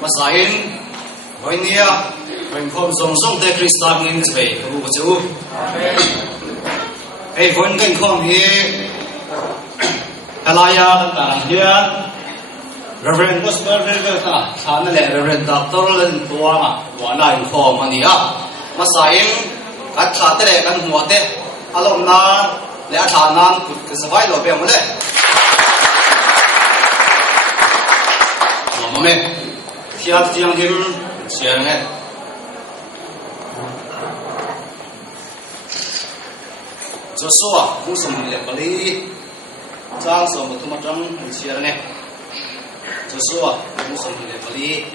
Masahin, Wainia, Wainkon Song de Christam in Spain, who was you. Hey, one can come here. Alaya, here. Reverend Gospel, Reverend Doctor and Tuama, one eye for Mania. Masahin, at Tatare and Mote, Alumna, Leatanan, Kisavai of Bemole. Moment. Fiat yang him siangnya Joshua musuh milik beli jang sama tu macam siangnya Joshua musuh milik beli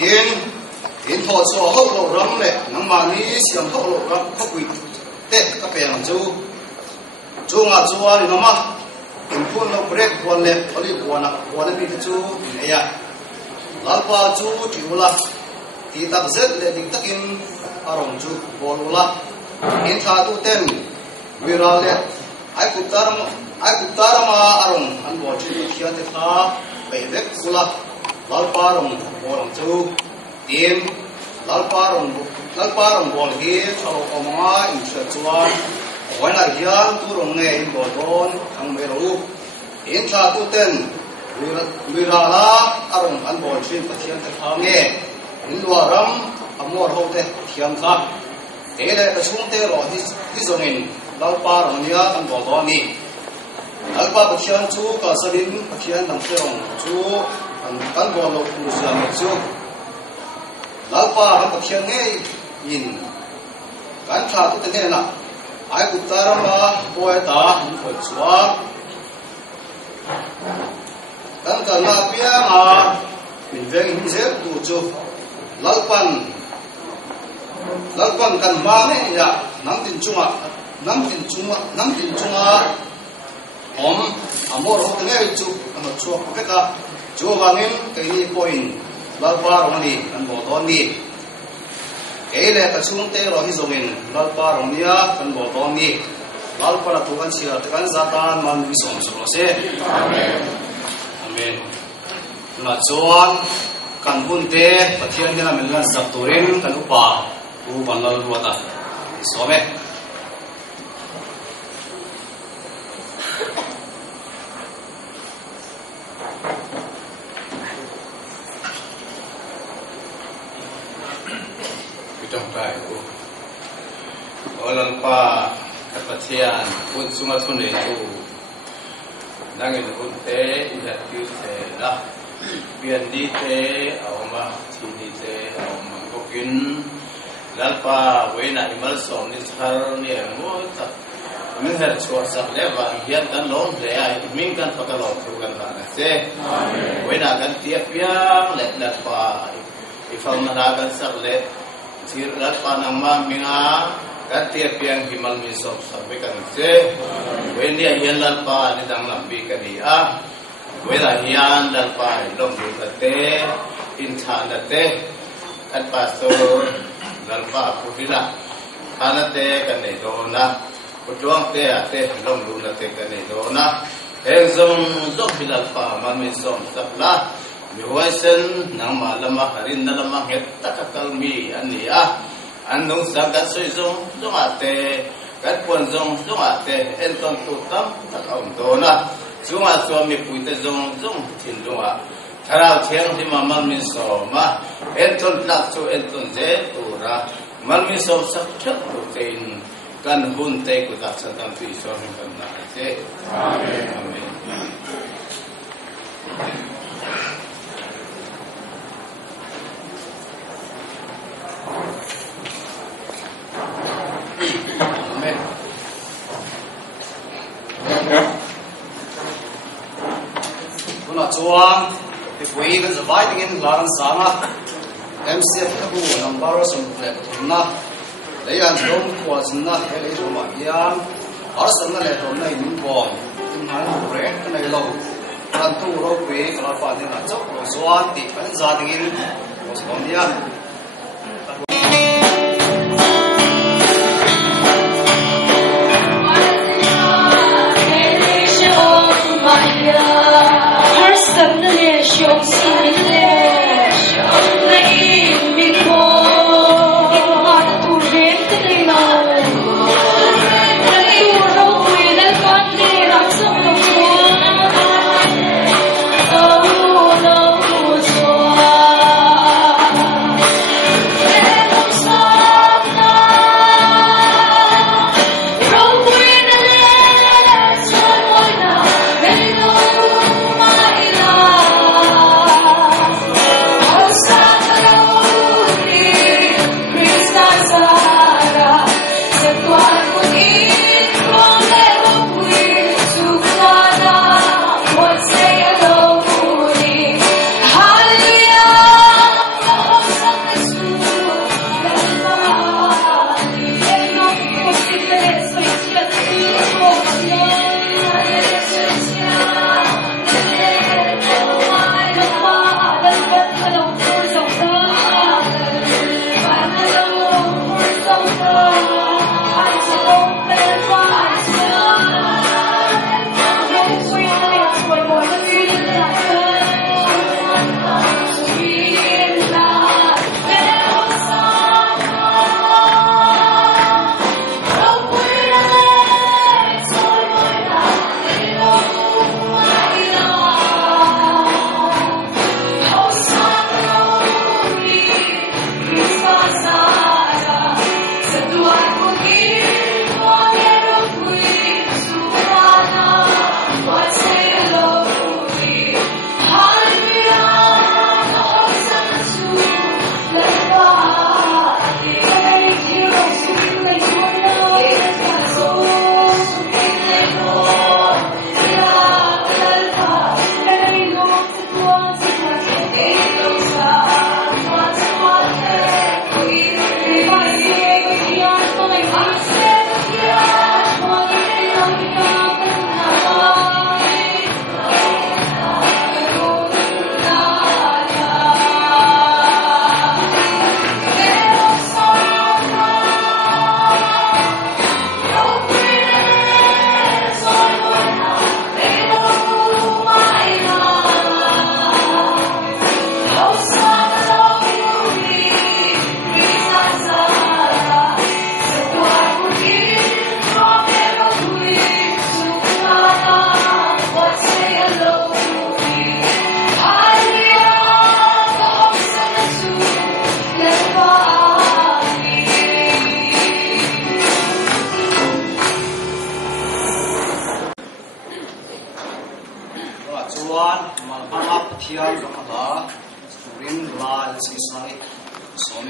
in thọ so hậu lộ rắm lệ nắng mà ní siang hậu lộ rắm khóc quỷ tết các bè chú ngã chúa thì nó mà in phun nó break buồn lệ beli buồn nó bị chú này ya Lalpa chu tiula ti tak zet le dik takin arong chu bolula in tha tu ten viral le ai kutar ma arong an bo chi khia te kha pe vek kula lalpa rong bolong chu tin lalpa rong bol hi thalo oma in thra chuan wai la hian tu rong nge in bol don thang me ro in tha tu ten Wirala arong an bol trin pathian te khange in luaram amor hote thiam kha ele ta chungte ro hi zongin lalpa rangnia an bol do ni lalpa pathian chu ka sarin pathian dang te rong chu an bol lo ku siam chu lalpa han pathian nge in kan tha tu te na ai ku tarama boy ta hin khoi chua dan kana pia ma min veng hin se tu chu lalpan kan ma ne ya nam tin chunga om amor ho te ngai chu an chu ka ka chu wangin kai ni point lalpa ro ni an bo don ni kai le ta chung te ro hi zongin lalpa ro nia kan bo don ni lalpa ra tu kan sia te kan zatan man vi som so se amen. Amen. là chuan kan bun te pathian hela min lan sak turin kan upa u ban lal ruata some trong bài của lần qua các pathian pun sungai sungai itu đang in pun te ingat tu te lah biar di te awam sini te awam kokin lalpa wena imal som ni sar ni amo tak min har chua sak leva hian kan lom le ai min kan pakalo thukan ta na se wena kan tiap yang le lalpa ifal mana kan sak le sir lalpa nama minga kan tiap yang himal min som sampai kan se wena hian lalpa ni dang lambi kan dia wena hian lalpa lom du te in thana te kan pastor lalpa putila thana te kan nei do na putuang te ate lom lu na te kan nei do na heng zong zong lalpa man min som sapla mi waisen nang ma lama harin na lama het takakal mi ania anung sagat soi zong zong ate kan pon zong zong ate en ton tu tam tak om do na zunga suami puite zong zong tin zunga Tarau tiang di mamal min soma enton lak tu enton je ura mal min som sak chak protein kan hun te ku tak sadam tu iso min kan na je amen amen Kuna chuan if we even dividing in laran sana MCF ku number som plek na leyan dom kwaz na hele roma yan arsan na le dom na in bom in han break na lo kan tu ro pe kala pa ni na chok ro chuan ti kan za ding in os bom ya Shong sin le shong nei mi ko tu re te na tu ro we le kan de rak song lo ko oh no so em sa na ro we le so mo na hey no mai la Ramada, Rin Lal Sisai, Some.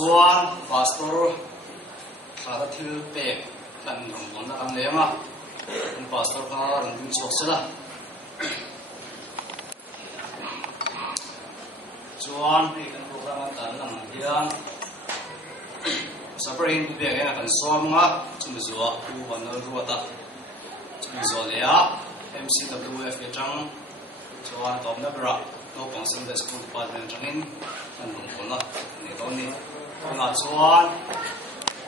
Chuan pastor kada thil pe kan on na kan lenga pastor kha ran din chok sela chuan ni kan program kan lang hian sabrin pe ga kan som nga chumi zuwa ku wan ruata chumi zo le ya MCWF ya chang chuan tom na bra no pang Sunday school department rangin an lung pona ne to ni na chuan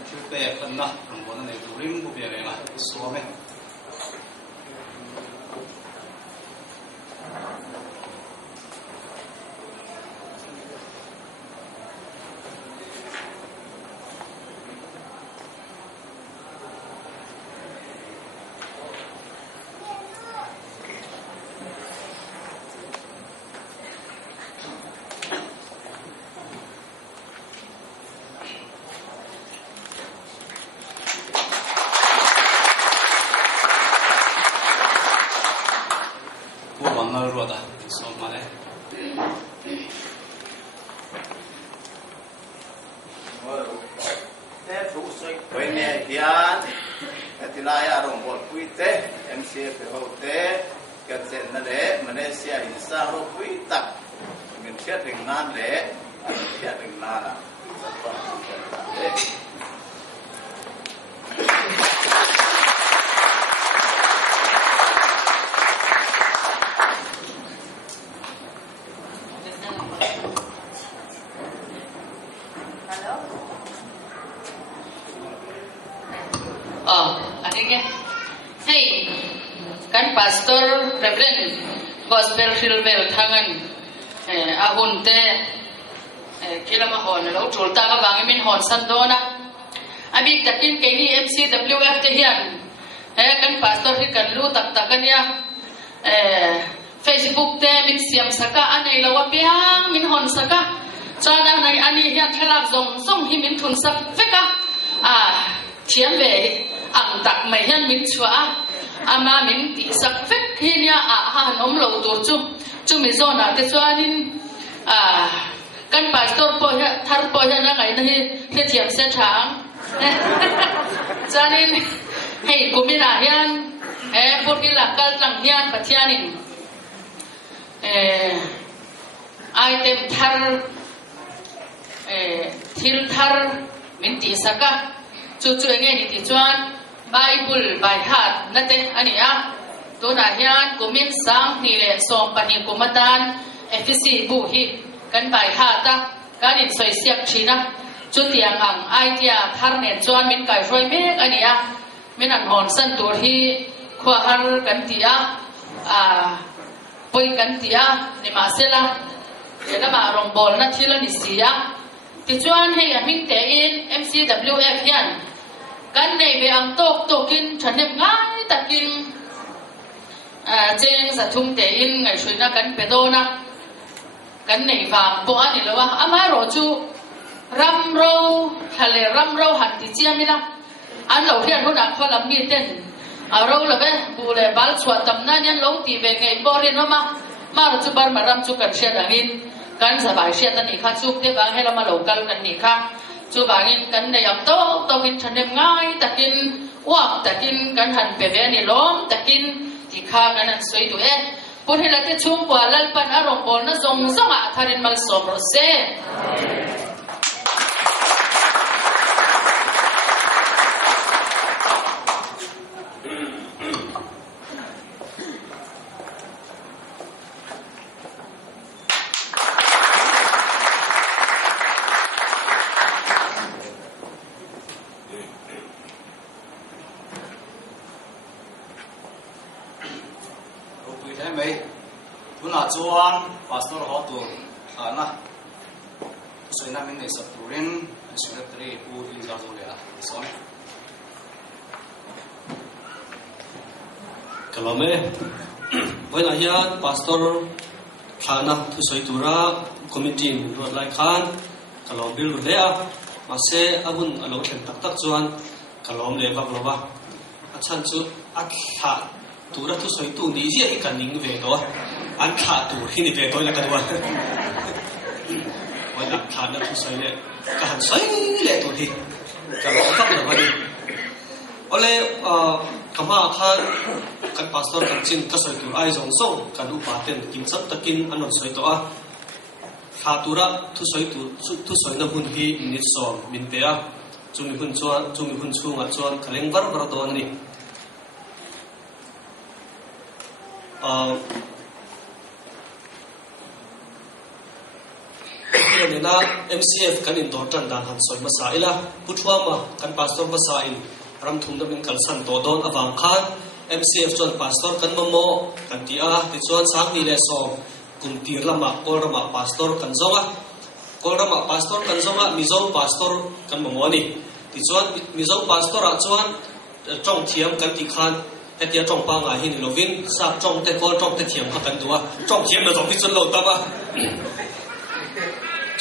thil pe kan na lung pona nei turin bu be nga suame Pastor Reverend Gospel Philbel Thangan ahunte kilama hon lo chulta ka bang min hon san dona abik takin ke ni MCWF te hian kan pastor hi kan lu tak takan ya Facebook te min siam saka anei lo apiang min hon saka chana nai ani hian thalak zong hi min thun sak veka thiam ve ang tak mai hian min chua ama min ti sak vek hinia ha nom lo tur chu mi zona te chuanin kan pastor po thar po na ngai na hi thiam se thang chanin hei kumina hian purila kal lang hian pathianin item thar thil thar min ti saka chu nge ni ti chuan Bible by heart nate ania to na hian kumin sang ni le som pani kumatan efisi bu hi kan by heart ta kan in soi siap china chu tiang ang idea thar ne chuan min kai roi mek ania min an hon san tur hi khwa har kan tia poi kan tia ni ma sela ela ma rong bol na thila ni sia ti chuan hei amin te in MCWF hian kan nei be ang tokin thanem ngai takin cheng sa thum te in ngai suina kan pedona kan nei wang bo ani lowa ama ro chu ramro thale ramro han ti chiamila an lo hian huna kholam ni ten aro la be bu le bal chwa tam na nyan lo ti be ngai bore no ma ro chu bar maram chu kan sia dangin kan sa bai sia tan ni kha chu te bang hela ma lo kal kan ni kha chu bangin kan nei am tokin thanem ngai takin wak takin kan han pe ve ni lom takin ti kha kan an soi du pun hela te chung kwa lal pan arong bol na zong a tharin mal som ro se chuan pastor ho tu ana soina min nei sapurin secretary pu li za zo le son kalame when hian pastor thana thu soitura committee ro lai khan kalom bil le a mase abun alo thlen tak chuan kalom le bak lowa achan chu akha tura thu soitu ni ji kan ning ve do an kha tu hini ve toy la kadwa wa la kha na thu sai le ka han sai le tu hi ka lo ka na ba ni ole kama kha kan pastor kan chin ka soi tu ai zong song kan u pa ten kim sat takin anon soi to a kha tura thu soi na hun hi ni som min pe a chumi hun chuan chuan kaleng bar to ni ni na MCF kan in dor tan dan han soi masaila puthwa ma kan pastor masail ram thum na min kalsan to don awang khan MCF chon pastor kan mamo kan tia ti chon sang ni le so kum tir lama kol rama pastor kan zonga kol rama pastor kan zonga mizo pastor kan mamo ni ti chon mizo pastor a chon trong thiam kan ti khan hetia trong pa nga hin lovin sa trong te kol trong te thiam kan duwa trong thiam na zong ti chon lo ta ba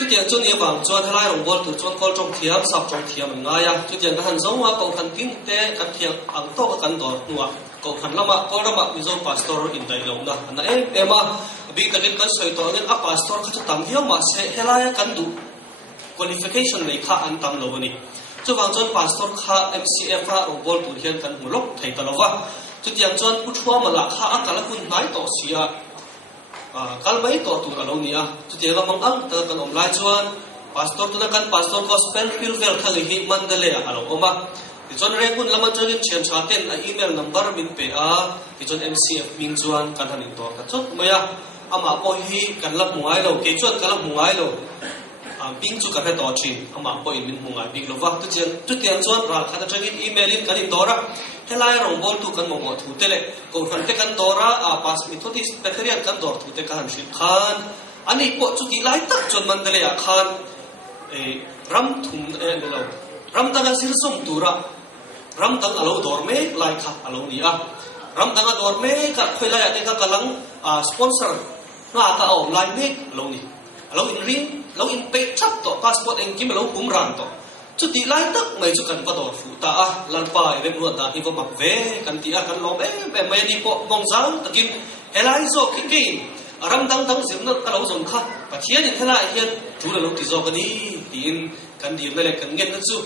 chút tiền chôn nhiều vàng chôn thay lai đồng bol từ chôn col trong thiam sập trong thiam mình ngay à chút tiền cái hành giống mà cậu hành tin te cái thiam ăn to cái cắn đỏ nua cậu hành lắm mà col lắm mà ví dụ pastor in đây lâu na anh em mà bị cái cái sợi to cái pastor cái chút tầm thiam mà sẽ thay lai cắn đủ qualification này khá an tâm lâu này chút vàng chôn pastor khá MCF khá đồng bol từ hiền cắn một lúc thầy ta lâu à chút tiền chôn bút chua mà là khá cả là kun nái to xia kalmai to tu alo nia tu te ga mang ang ta kan online chuan pastor tu na kan pastor gospel field vel khali hi mandale alo oma ti chon rengun lama changin chen cha ten a email number min pe a ti chon MCF min chuan kan hanin to ka chot maya ama po hi kan lap mungai lo ke chuan kan lap mungai lo ping chu ka he to chin ama po in min mungai big lo wak tu chen tu tiang chuan ra kha ta changin email in kan in dora helai rong bol tu kan mo thu tele ko khan te kan dora pas methodis peterian kan dor thu te kan shil khan ani po chu ki lai tak chon mandale a khan ram thum lo ram tanga sir som tura ram tang alo dor me lai kha alo ni a ram tanga dor me ka khoi lai ate ka kalang sponsor na ka o lai me lo ni alo in ring lo in pe chap to passport en kim lo kum ran to chút tí lai tắc mấy chút cần bắt đầu phụ ta lan phải về luôn ta thì có mặc về cần tí cần lo về mấy đi bộ mong sáng ta kim hay lai do cái ram đăng đăng diễn nó ta lâu dùng khác và chia những thế này hiện chú là lúc thì do cái đi tiền cần điểm này là cần nghe nó chú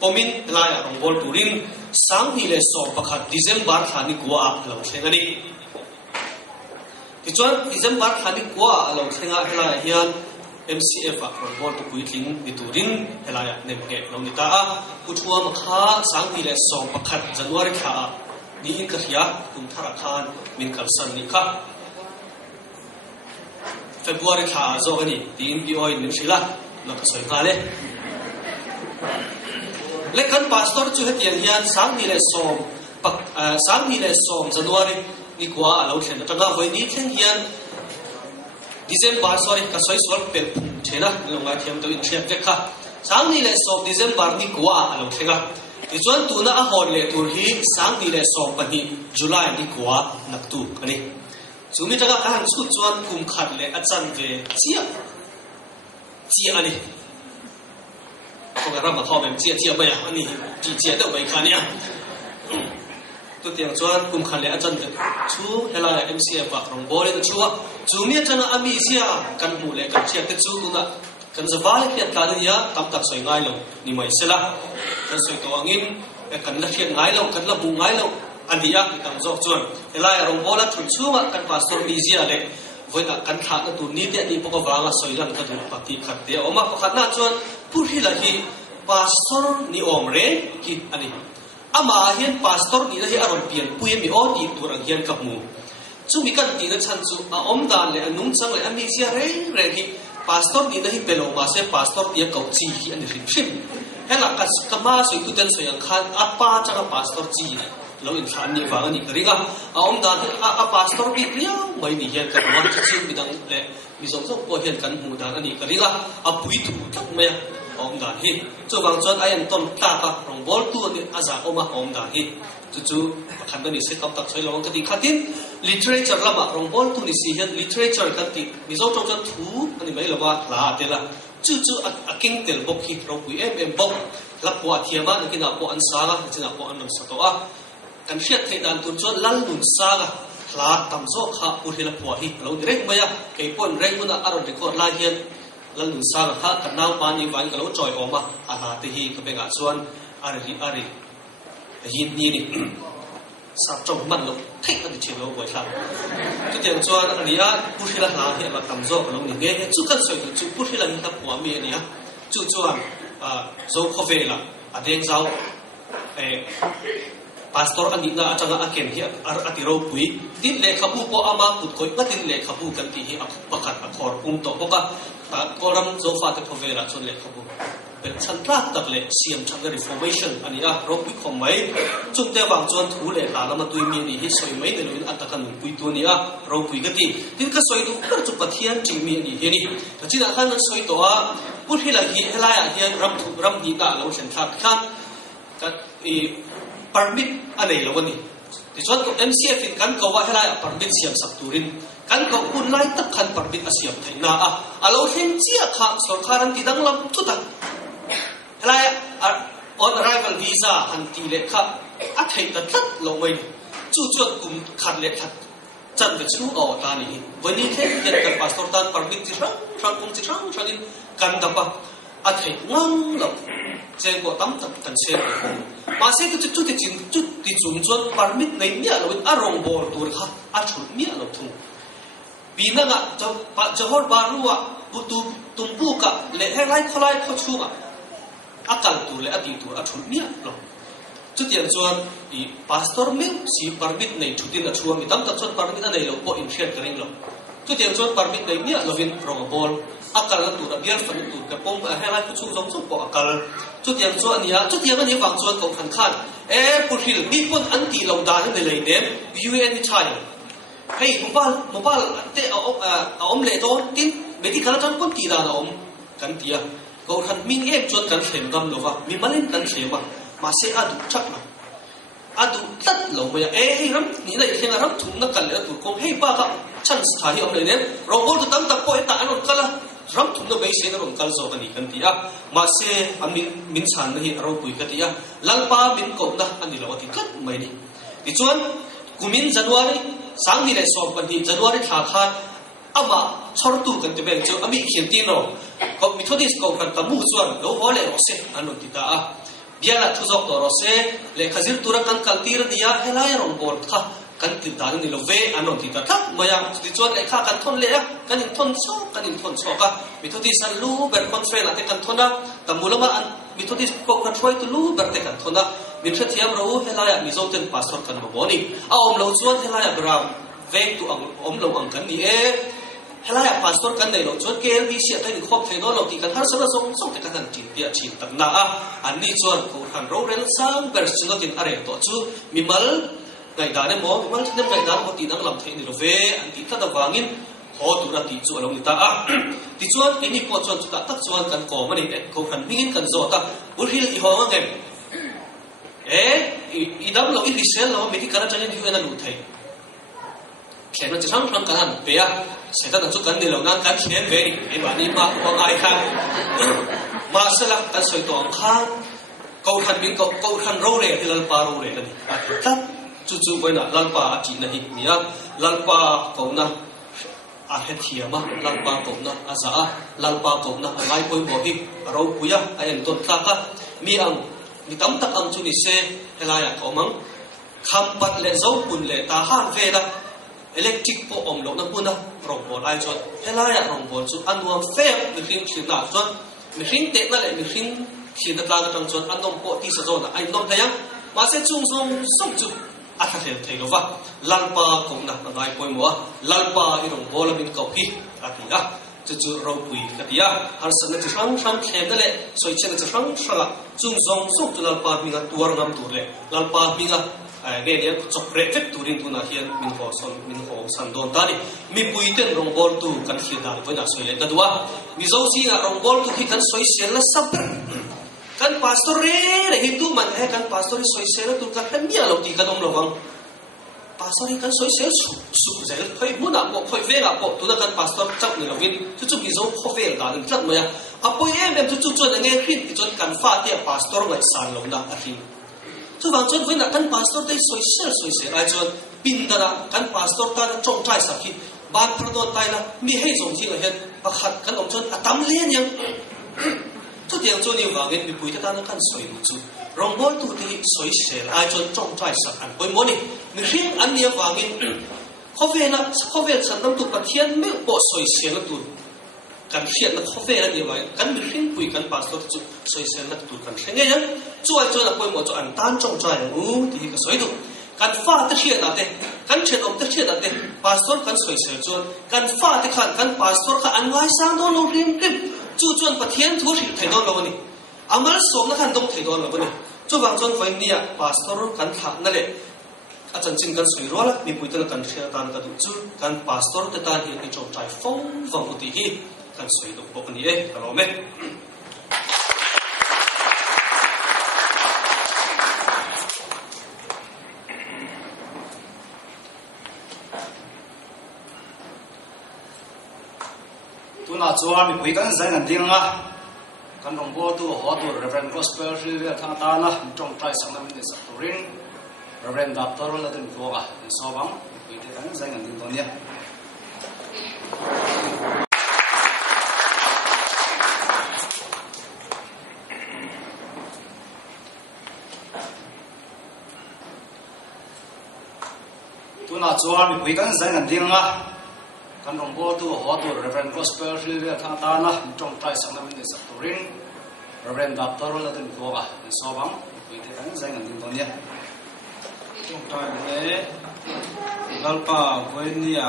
pomin lai ở đồng bol turin sáng thì là so bạc hạt December thani qua lâu thế cái đi thì chọn December thani qua lâu thế cái là hiện MCF a rol to puitling biturin helaya nemge lomita a puthua makha sangti le som pakhat January kha ni in ka hia kum thara khan min kalsan ni kha February kha zo ani tin bi oi min sila la ka soi ka le kan pastor chu hetian hian sangti le som sangti le som January ni kwa alo thlen tanga hoi ni thlen hian December sorry ka soi sol pel thena longa thiam to in thiam ve kha sang ni le so December ni kwa alo thenga ti chuan tu na a hon le tur hi sang ni le so pani July ni kwa nak tu ani chumi taka ka han chu chuan kum khat le a chan ve chia ani ko ga ma khaw mem chia ba ya ani chia da bai kha ni a tu tiang chuan kum khan le a chan ve chu hela MCF ba rong bole tu chuwa chumi chana ami sia kan mu le kan chia te chu tu na kan zawal ke ta nia tam tak soi ngai lo ni mai sela kan soi to angin kan la khian ngai lo kan la bu ngai lo andia kan zo chuan hela rong bola thun chuwa kan pastor mi zia le voina kan kha na tu ni te ni poko wanga soi ran ka du pati khat te oma khat na chuan pur hi la hi pastor ni om re ki ani ama hian pastor ni la hi aron pian pui mi o ti turang hian kap mu chu mi kan ti na chan chu a om dan le anung chang le ami sia re ki pastor ni na hi pelo ma se pastor ti ka chi hi an ri shim hela ka kama soi tu ten soi ang khan apa cha pastor chi lo in khan ni wa ni kringa a om dan a pastor bi ria mai ni hian ka ma chi mi dang le mi zong zong po hian kan mu dan ani kringa a pui thu tak me om dan hi chu bang chon ai an tom ta ka rong bol tu ni aza oma om dan hi chu khan ni se kap tak soi lo ka ti khatin literature lama rong bol tu ni si hian literature kan ti mi zo chong chan thu ani mai lo wa la te la chu a king tel bok hi ro pui em bok la po thiama ni kina po an sa ga china po an nam sa to a kan hriat thei dan tu chon lal nun sa ga la tam zo kha ur hi la po hi lo direct maya ke pon reng una aron record la hian lal nun sa ga kha kan naw pa ni van ka lo choi oma a la te hi ka benga chuan ari hin ni ni sắp trong mặt nó thích là cái chuyện đó vậy sao? Cái chuyện cho anh ấy bút hi là hiện là tầm rõ nó nghe chú cần soi chú bút hi là người ta quá mê này chú cho dấu khó về là đen dấu pastor ani na atanga aken hi atiro pui din le khabu po ama put koi ngatin le khabu kan ti hi pakhat akhor to boka ta koram zofa te phovela chon le khabu ben chan tlak tak le siam changa reformation ani a ro pui khom mai chung te wang chon thu le la lama tui mi ni hi soi mai ne loin atakan pui tu ni a ro pui ga ti tin ka soi du kar chu pathian ting mi ni he ni ta china khan soi to a put hi la hi hela ya hian ram di ta lo chen thak khan ka permit anei lo ni ti chon ko MCF in kan ko wa hela permit siam sak turin kan ko kun lai tak khan permit asiam thaina a alo hen chia kha sarkaran ti dang lam tu ta hela on arrival visa han ti le kha a thei ta tlat lo mai chu chuan kum khat le that chan ve chu o ta ni vani the ken kan pastor tan permit ti rang kum ti rang in kan da pa a thei ngang lo je ko tam tak kan se ma se tu chu ti chin chu ti chum chuan permit nei mi lo a rong bor tur kha a thut mi lo thu bina nga johor barua putu tumbu ka le helai kholai kho chu ma akal tu le ati tu a thut mi lo chu tian chuan I pastor me si permit nei thutin a chuam mi tam tak chuan permit a nei lo po in thriat kering lo chu tian chuan permit nei mi lo vin rong bol akal tu ra biar fan tu ka pom a helai kho chu jong chu po akal chu tian chuan ania chu tian ani wang chuan ko khan khan purhil mi pon anti lo dan ne lei ne UN chai hey mobile te om le to tin medical tan kon ti da om kan tia ko khan ming em chuan kan thlem gam lo wa mi malin kan thlema ma se adu chak na adu tat lo ma hey ram ni lai thenga ram thum na kal le tu ko hey pa ka chan sa hi om le ne robot tu tam tak ko eta anon kala ram thum na bai se na rom kal zo ani kan tia ma se amin min san na hi ro pui ka tia lalpa min ko na ani lo ti kat mai ni ti chuan kumin January sang ni le so pan hi January tha kha ama chortu kan te bel chu ami khian ti no ko Methodist ko kan ta mu chuan lo hole ro se anon ti ta a biala thu jok to ro se le khazir tura kan kal tir dia helai ron bor kha kan ti dan ni lo ve anon ti ta thak maya ti chuan le kha kan thon le kan in thon so ka Methodist an lu ber conference ate kan thona tamulama an Methodist ko kan try to lu ber te kan thona min thia thiam ro helaya mi zoten pastor kan bo ni a om lo chuan helaya bram vek tu om lo ang kan ni helaya pastor kan nei lo chuan KLB sia tai ni khop thei no lo ti kan har sana song te kan tin pia chin tak na a an ni chuan ko han ro rel sang ber chulo tin are to chu mi mal ngai da ne mo mi mal thinem ngai da mo ti nang lam thei ni lo ve an ti ta da wangin ho tu ra ti chu lo ni ta a ti chuan eni po chuan chu ta tak chuan kan ko mani ko han mingin kan zo ta urhil I ho ngem idam lo Israel lo meti kana changen hi na lu thai khen na chang thang kan pe ya setan chu kan ni lo na kan khen ve ni ba ni ma ko ai khan ma sala kan soi to ang khan ko khan min ko khan ro re lal pa ro re ni ta chu ko na lal pa ti na hi ni ya lal pa ko na a he thia ma lal pa ko na a za a lal pa ko na ngai poi bo hi ro pu ya a en ton kha ka mi ang mi tam tak ang chu ni se helaya ko mang kham pat le zo pun le ta han ve da electric po om lo na puna rong bol ai chon helaya rong bol chu anwam fe mi hring thil na chon mi hring te na le mi hring thil na tlang tang chon anom po ti sa zo na ai nom thayang ma se chung song chu a tha thel thei lo wa lalpa ko na ngai poi mo lalpa I rong bol min ko ki ati a chu ro pui ka tia har san na chang khem na le soi chen na chang shala chung zong sok tu lalpa mi ga tuar ngam tur le lalpa mi ga ge ne chok prefect turin tu na hian min ho san don tani mi pui ten rong bol tu kan khil dal ko na soi le dadwa mi zo si na rong bol tu hi kan soi sel la sab kan pastor re hi tu man kan pastor soi sel tu kan mi lo ti ka dom lo bang pastor kan soi sel su zel khoi mu na ko khoi ve ga ko tu na kan pastor chak ni lo win chu mi zo kho ve ga ni tlat ma ya apoi em chu nge khin ti chon kan fa te pastor ngai san lo na a hin chu wang chon win na kan pastor te soi sel ai chon pin da kan pastor ta chong trai sa khi ban prodon tai na mi hei zong ji la hen pakhat kan om chon atam len yang chu tiang chu ni wangin mi pui ta na kan soi mu chu rong bol tu ti soi sel ai chon chong trai sa an poi mo ni mi hring an nia wangin khovel chan nam tu pathian me po soi sel tu กันเรียนนักข้อเฟ่นั่นเองไว้กันมีสิ่งคุยกันปาสตัวจุดสวยเส้นนักตุกันเช่นไงนั้นช่วยนักป่วยหมดจอันต้านจงใจที่ก็สวยดูกันฟ้าตะเชียดแต่กันเช็ดอมตะเชียดแต่ปาสตัวกันสวยเสียจนกันฟ้าตะขันกันปาสตัวกันอันไว้สร้างโดนลงริมจู่จวนประเทียนทุสิไทยโดนเราวันนี้อามาสวมนักขันต้องไทยโดนเราวันนี้จู่บางจนไฟเนี่ยปาสตัวกันถักนั่นแหละอาจารย์จินกันสวยร้อนละมีปุยตะกันเชียร์ตานกันดูจู่กันปาสตัวแต่ตานเห็นในจงใจฟงฟังอุติฮีกันสวยดูปกนี้ฮัลโหลไหมตัวน่าจวนมีคุยกันใส่กันดิ้งอ่ะกันลงบัวตัวหัวตัว Reverend Gospel ที่เรียกทางตานะจงใจสังนมินสักตัวริง Reverend ดับตัวละตัวตัวอ่ะสอบบังคุยกันใส่กันดิ้งตัวเนี้ยตัวน่าจวนมีคุยกันใส่กันดิ้งอ่ะกันลงบัวตัวหัวตัว Reverend Gospel ที่เรียกทางตานะจงใจสังนมินสักตัวริง Reverend ดับตัวละตัวตัวอ่ะสอบบังคุยกันใส่กันดิ้งตัวเนี้ยจงใจเลยลัลปาเวเนีย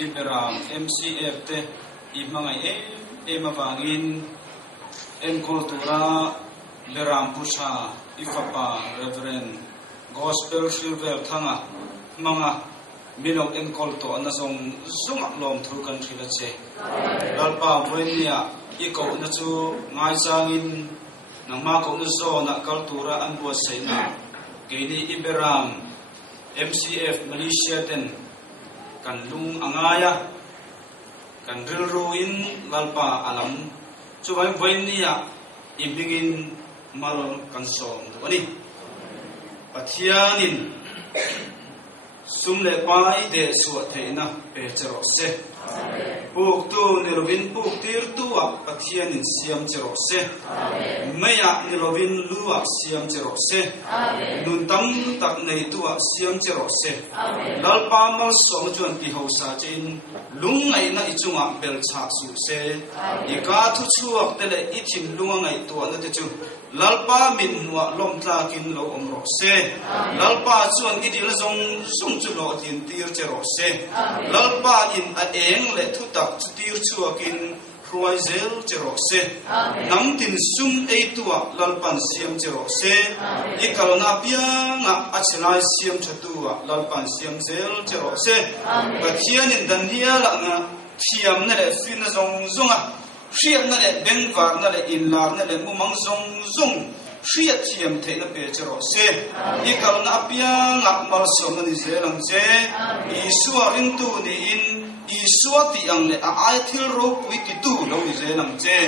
อิบราม MCF เตอิมังไอมาบางินเอ็นโคตูราเบรามพุชาอิฟปา Reverend Gospel ซิลเวลทั้งอ่ะมังอ่ะมิลองเอ็นโคตูอันนั้นส่งลมทุกันทีละเจลัลปาเวเนียอีกคนนั้นจู่ง่ายจังอินนังมาคนนั้นโซนักคัลตูราอันบัวเซนะเกนี่อิบรามMCF Malaysia ten kan lung angaya kan rilruin lalpa alam cubai boinia ibingin malon kan som ani pathianin sumle pai de suatheina pe chero se puk tu nirvin puk tir tu pathianin siam chero se maya nirvin luwa siam chero se nun tam tak nei tu siam chero se lalpa mal som chuan pi ho sa chin lungai na ichunga bel cha su se ika thu chuak tele ithim lungai tu na te chu lalpa min wa lom tla kin lo om ro se lalpa chuan idil zong sung chu lo tin tir chero se lalpa in a eng le thu tak chu tir chuakin ruai zel chero se nam tin sum ei tua lalpan siam chero se ikalna pianga achlai siam thatua lalpan siam zel chero se pathian in dan hiala nga thiam na le fin zong zonga hriat na le bengwar na le inlar na le mumang zong zong hriat thiam theina pe chero se ikalna pianga mal som ni zelang je isua ring tu ni in Isuati ang le ai thil ro pui ti tu lo ni je nam che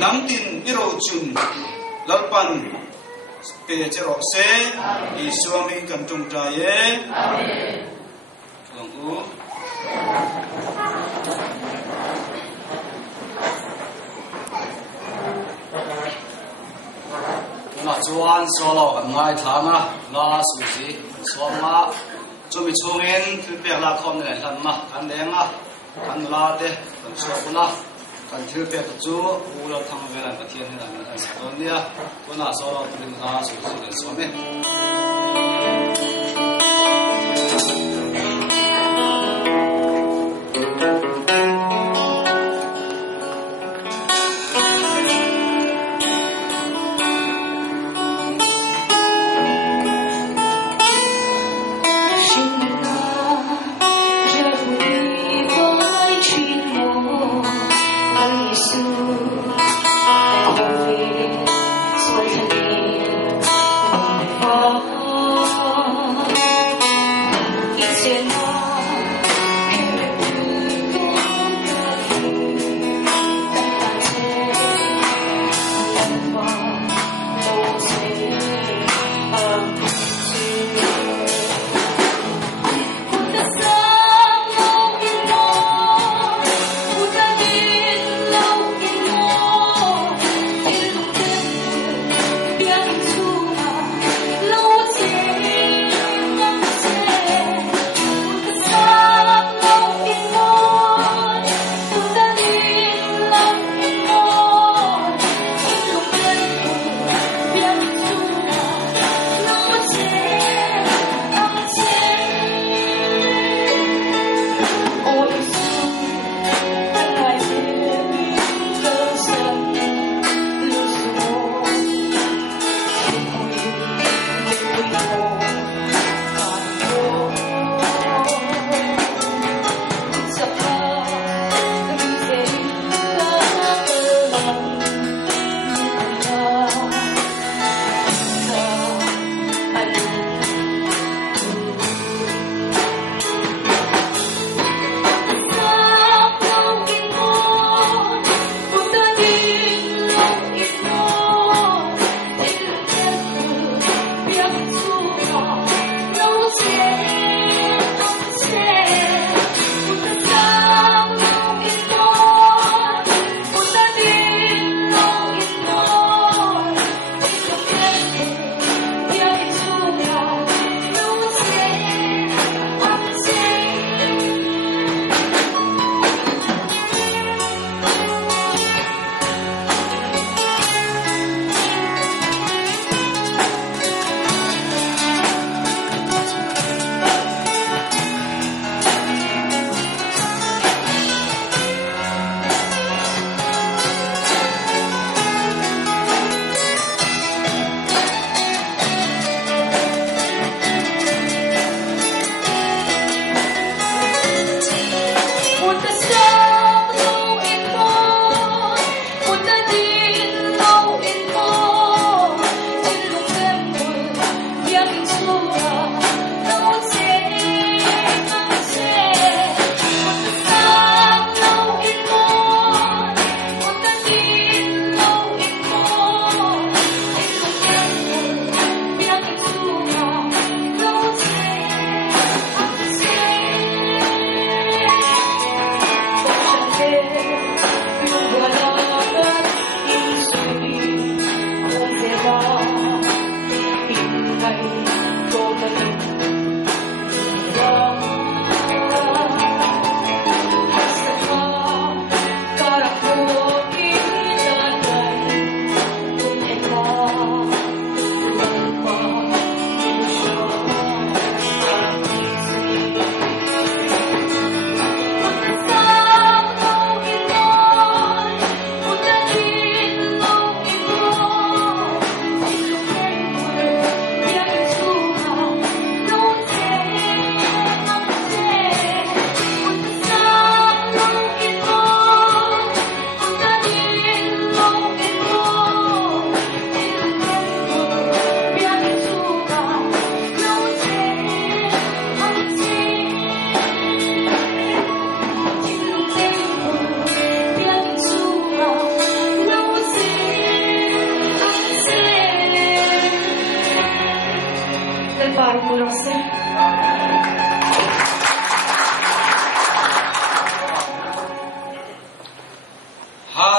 nam tin iro chun lalpan pe chero se Isua mi kan tung ta ye amen long u na chuan solo kan ngai thanga la su si soma chumi chungin thilpe la khom le hlan ma kan lenga kan la de kan chokuna kan thilpe chu ulo thang velan pathian ni lan an sonia tuna solo tin la su si some Oh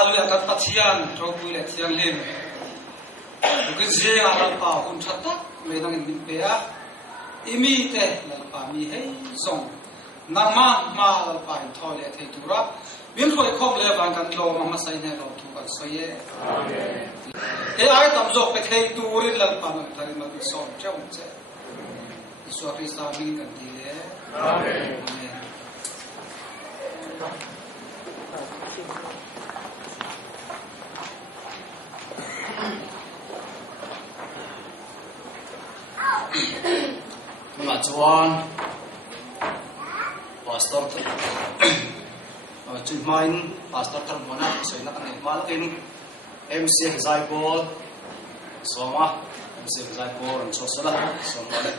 hallelujah kan pathian tropui le thiang lim ke je ala pa kun thata le nang in pe a imi te la pa mi hei song nama ma la pa in thole the tura min khoi khom le ban kan lo ma sai ne lo tu kan so ye amen e ai tam zo pe thei turin la pa ma thari ma bi som chong che isu krista min kan di le amen mà chuan pastor chun main pastor thar mona soi na kan mal kin MC zai ko soma MC zai ko ron so sala soma le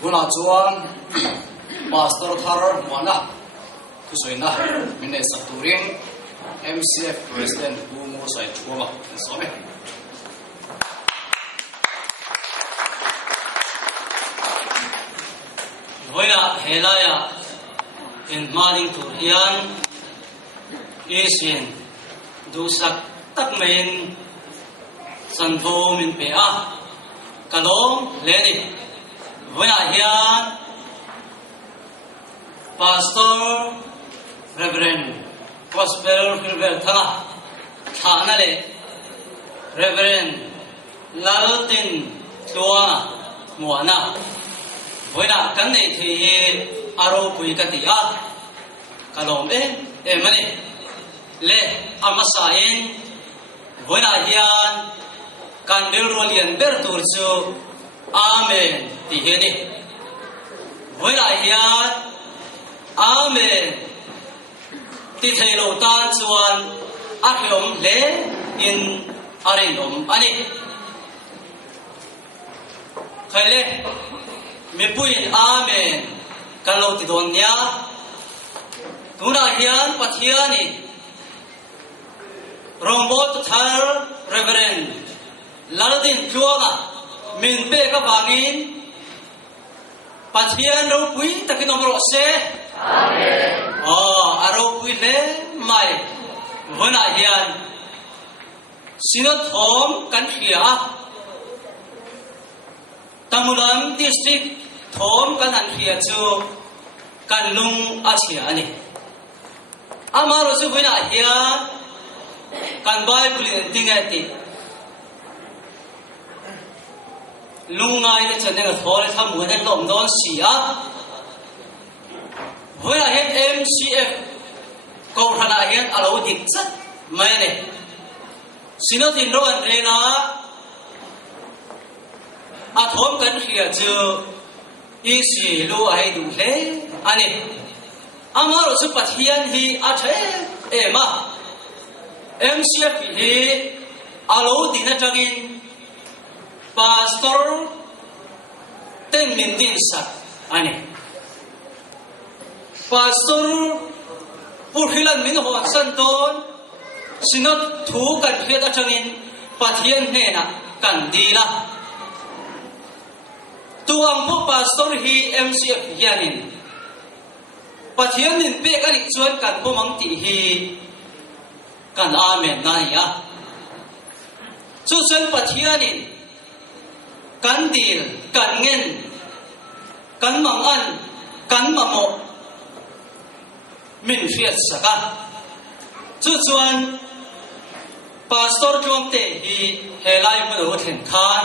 Guna chuan pastor thar mana kusoina mine saturing MCF president bumo sai chuama some Voina helaya in morning to hian Asian dusak tak main sanvo min pe a kalong leni Voina hian pastor reverend gospel hilbert thana thana le reverend laltin tua muana Voina kan nei thi aro pui ka ti a kalom mani le amasain Voina hian kan del rolian ber tur chu amen ti heni Voina hian amen ti thailo tan chuan a hiom le in arinom ani khaile mi puin amen kalo ti don nya tuna hian pathiani rombot thar reverend lardin chuanga min pe ka bangin pathian ro pui takinom ro se amen aro pui le mai Voina hian sinot hom kan hia Tamulam district thom kan an hia chu kan lung a chia ani amaro chu Voina hian kan bible tingati lungai le chane ga thole tham mu ne lom don sia Voina hian MCF ko thana hian alo dik chat mai ne sinotin ro an rena a thom kan hia chu isi lu ai du le ani amaro chu pathian hi a the ema MCF hi alo dina tangin pastor ten min din sa ani pastor purhilan min ho santon sinot thu kan hia tangin pathian ne na kan dila tuang po pastor hi MCF hianin pathian nin pe kan chuan kan po mang ti hi kan amen na ya chu chuan pathianin kan dil kan ngen kan mang an kan mamo min fiat saka chu chuan pastor chuang te hi helai mo then khan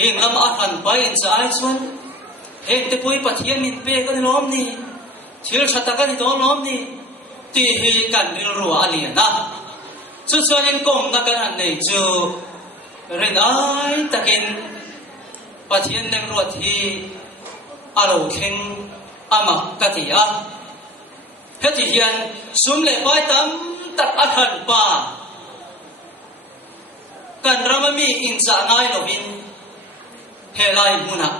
Hing lam akan bain sa ay chuan heng te pui pathian min pe kan lom ni thil thata kan don lom ni ti hi kan ril ru aliana chu chuan in kom na kan an nei chu ren ai takin pathian nem ruat hi alo kheng ama katia heti hian sum le bai tam tak athan pa kan ramami in sa ngai lovin helai muna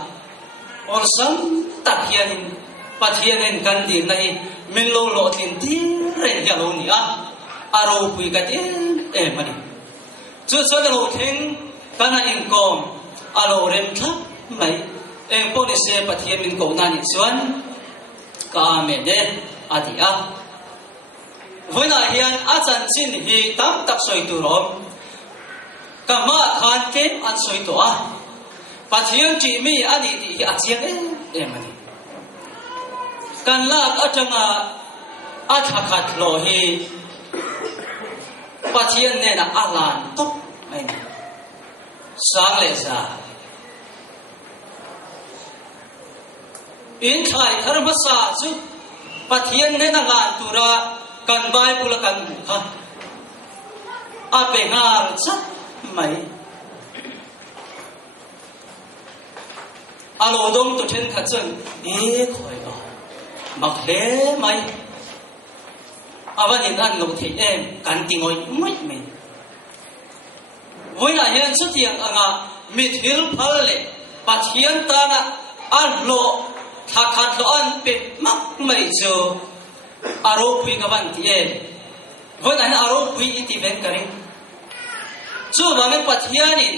or sam takhianin pathianin kan dir nai min lo lo tin ti re ya lo ni a aro pui ka tin mani chu so lo thing kana in kom alo rem tha mai po ni se pathianin ko na ni chuan ka me de adia Voina hian a chan chin hi tam tak soi tu rom kama khan kem an soi to a pathian chi mi ani ti hi achiang mani kan lak atanga athakat lo hi pathian ne na alan tok mai sang le sa in thai dharma sa chu pathian ne na ngan tura kan bai pula kan ha ape ngar chat mai alo dom to then kha chen khoi lo mak le mai awan in an lo thei em kan tingoi mai me voi na hian chu tiang anga mi thil phal le pathian ta na an lo thakhat lo an pe mak mai chu aro pui ka ban ti em voi na aro pui iti ben karing chu ba me pathian in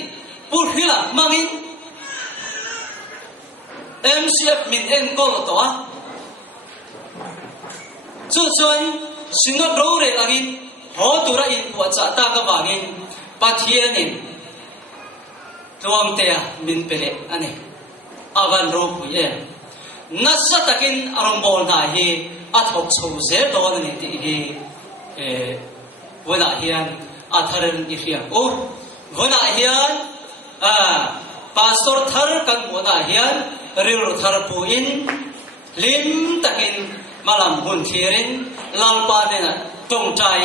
pur hila mangin MCF min en kol to a chu chuan singot ro re angin ho tura in wa cha ta ka bangin pathian in tuam te a min pele ane avan ro pu ye nasa takin arombol na hi athok chho ze do ni ti hi wala hian atharan i hia o wala hian pastor thar kan bona hian ril thar pu in lim takin malam hun thirin lalpa ne na tong chai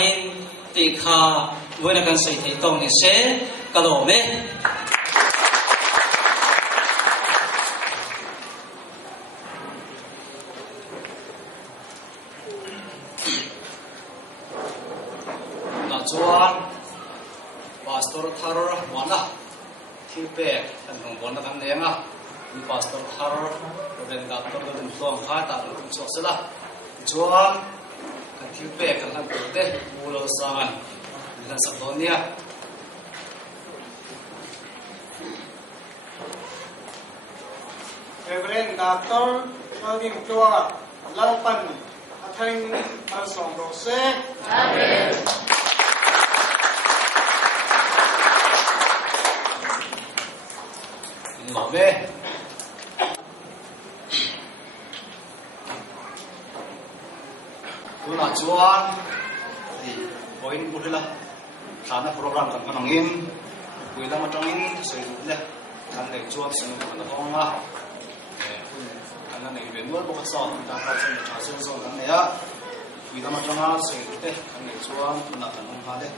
ti kha wena kan sei thei tong ni se kalo me na chuan pastor thar mana thipe kan hong bona kan lenga ni pastor thar ren doctor den tong kha ta lu chok sela chuan kan thipe kan han te mulo sangan lan sabdonia Reverend Doctor Alvin Tuaga Lalpan Athang Alsong Rose Amen. Amen. Tuna chuan thì point bút là khana program kan kanangin puila matangin sei le kan le chuan sing kan honga kan na nei ben mo ka sa ta ka chen cha sen so kan ya puila matanga sei te kan le chuan na kan hong ha le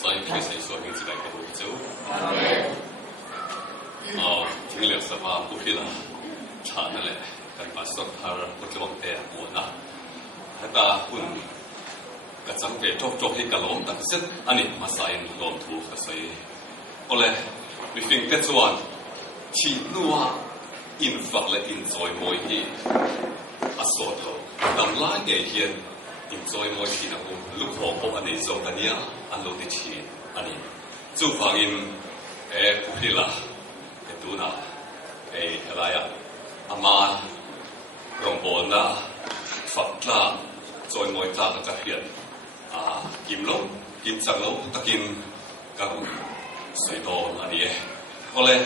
sai khi sai so ni chi lai ka hu chu amen thing le sa ba ku phila cha na le kan pastor har ku tlong te mo na hata kun ka chang ve chok chok hi ka lom tak set ani ma sa in lom thu ka sai ole mi fing te chuan chi nuwa in fak le in joy moi hi a so tho dam lai ge hian in joy moi hi na ko lu kho ko ani zo ka nia an lo ti chi ani chu phang in ku phila tuna helaya ama rombol na fatla joy moi ta ka hian kim lo kim chang lo takin ka sei do ani ole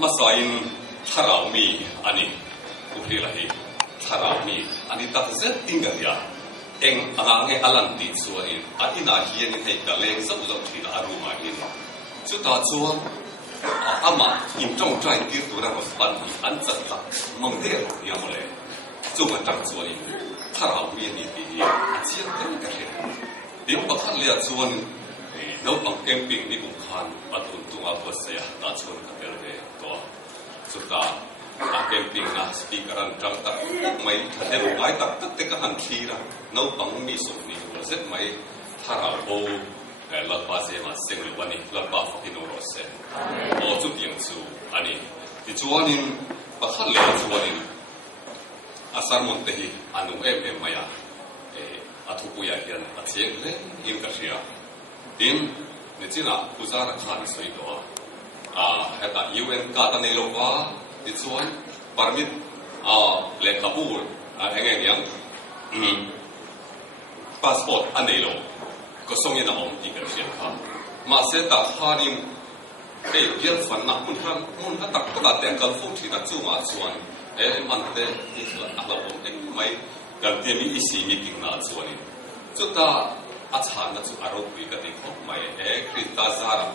ma sain tharau mi ani ku phila hi tharau mi ani ta zet tinga ya eng ange alan ti chuanin atina hian hei ka leng zau zau thi na ru ma hin chu ta chuan ama in trong trai tir tu ra ko ban an chat ta mong de ya mo le chu ma tang chuanin tharau mi ni ti chian kan ka he dim pa khan le chuan no pang camping ni ku khan patun tu a ko se ya ta chuan ka per de to chu ta camping na speaker an tang ta mai thade mai tak tak te ka han thi ra no pang mi so ni ko set mai tharau bo la pa se ma seng le wani la pa fa ki no ro se o chu piang chu ani ti chuanin pa khan le chuanin asar mon te hi anu em maya athu pu ya hian a cheng le in ka ria in ne china puzara khan soi do heta UN ka ta nei lo wa ti chuan permit le kabul henge yang passport anei lo ko song ina om ti ka ria kha ma se ta hanin biar fan nak mun tak tak kalau fungsi nak cuma cuan mante islah alam mai ganti mi isi mi kingna cuan ini sudah acan nak arok bi kati kok mai krita zara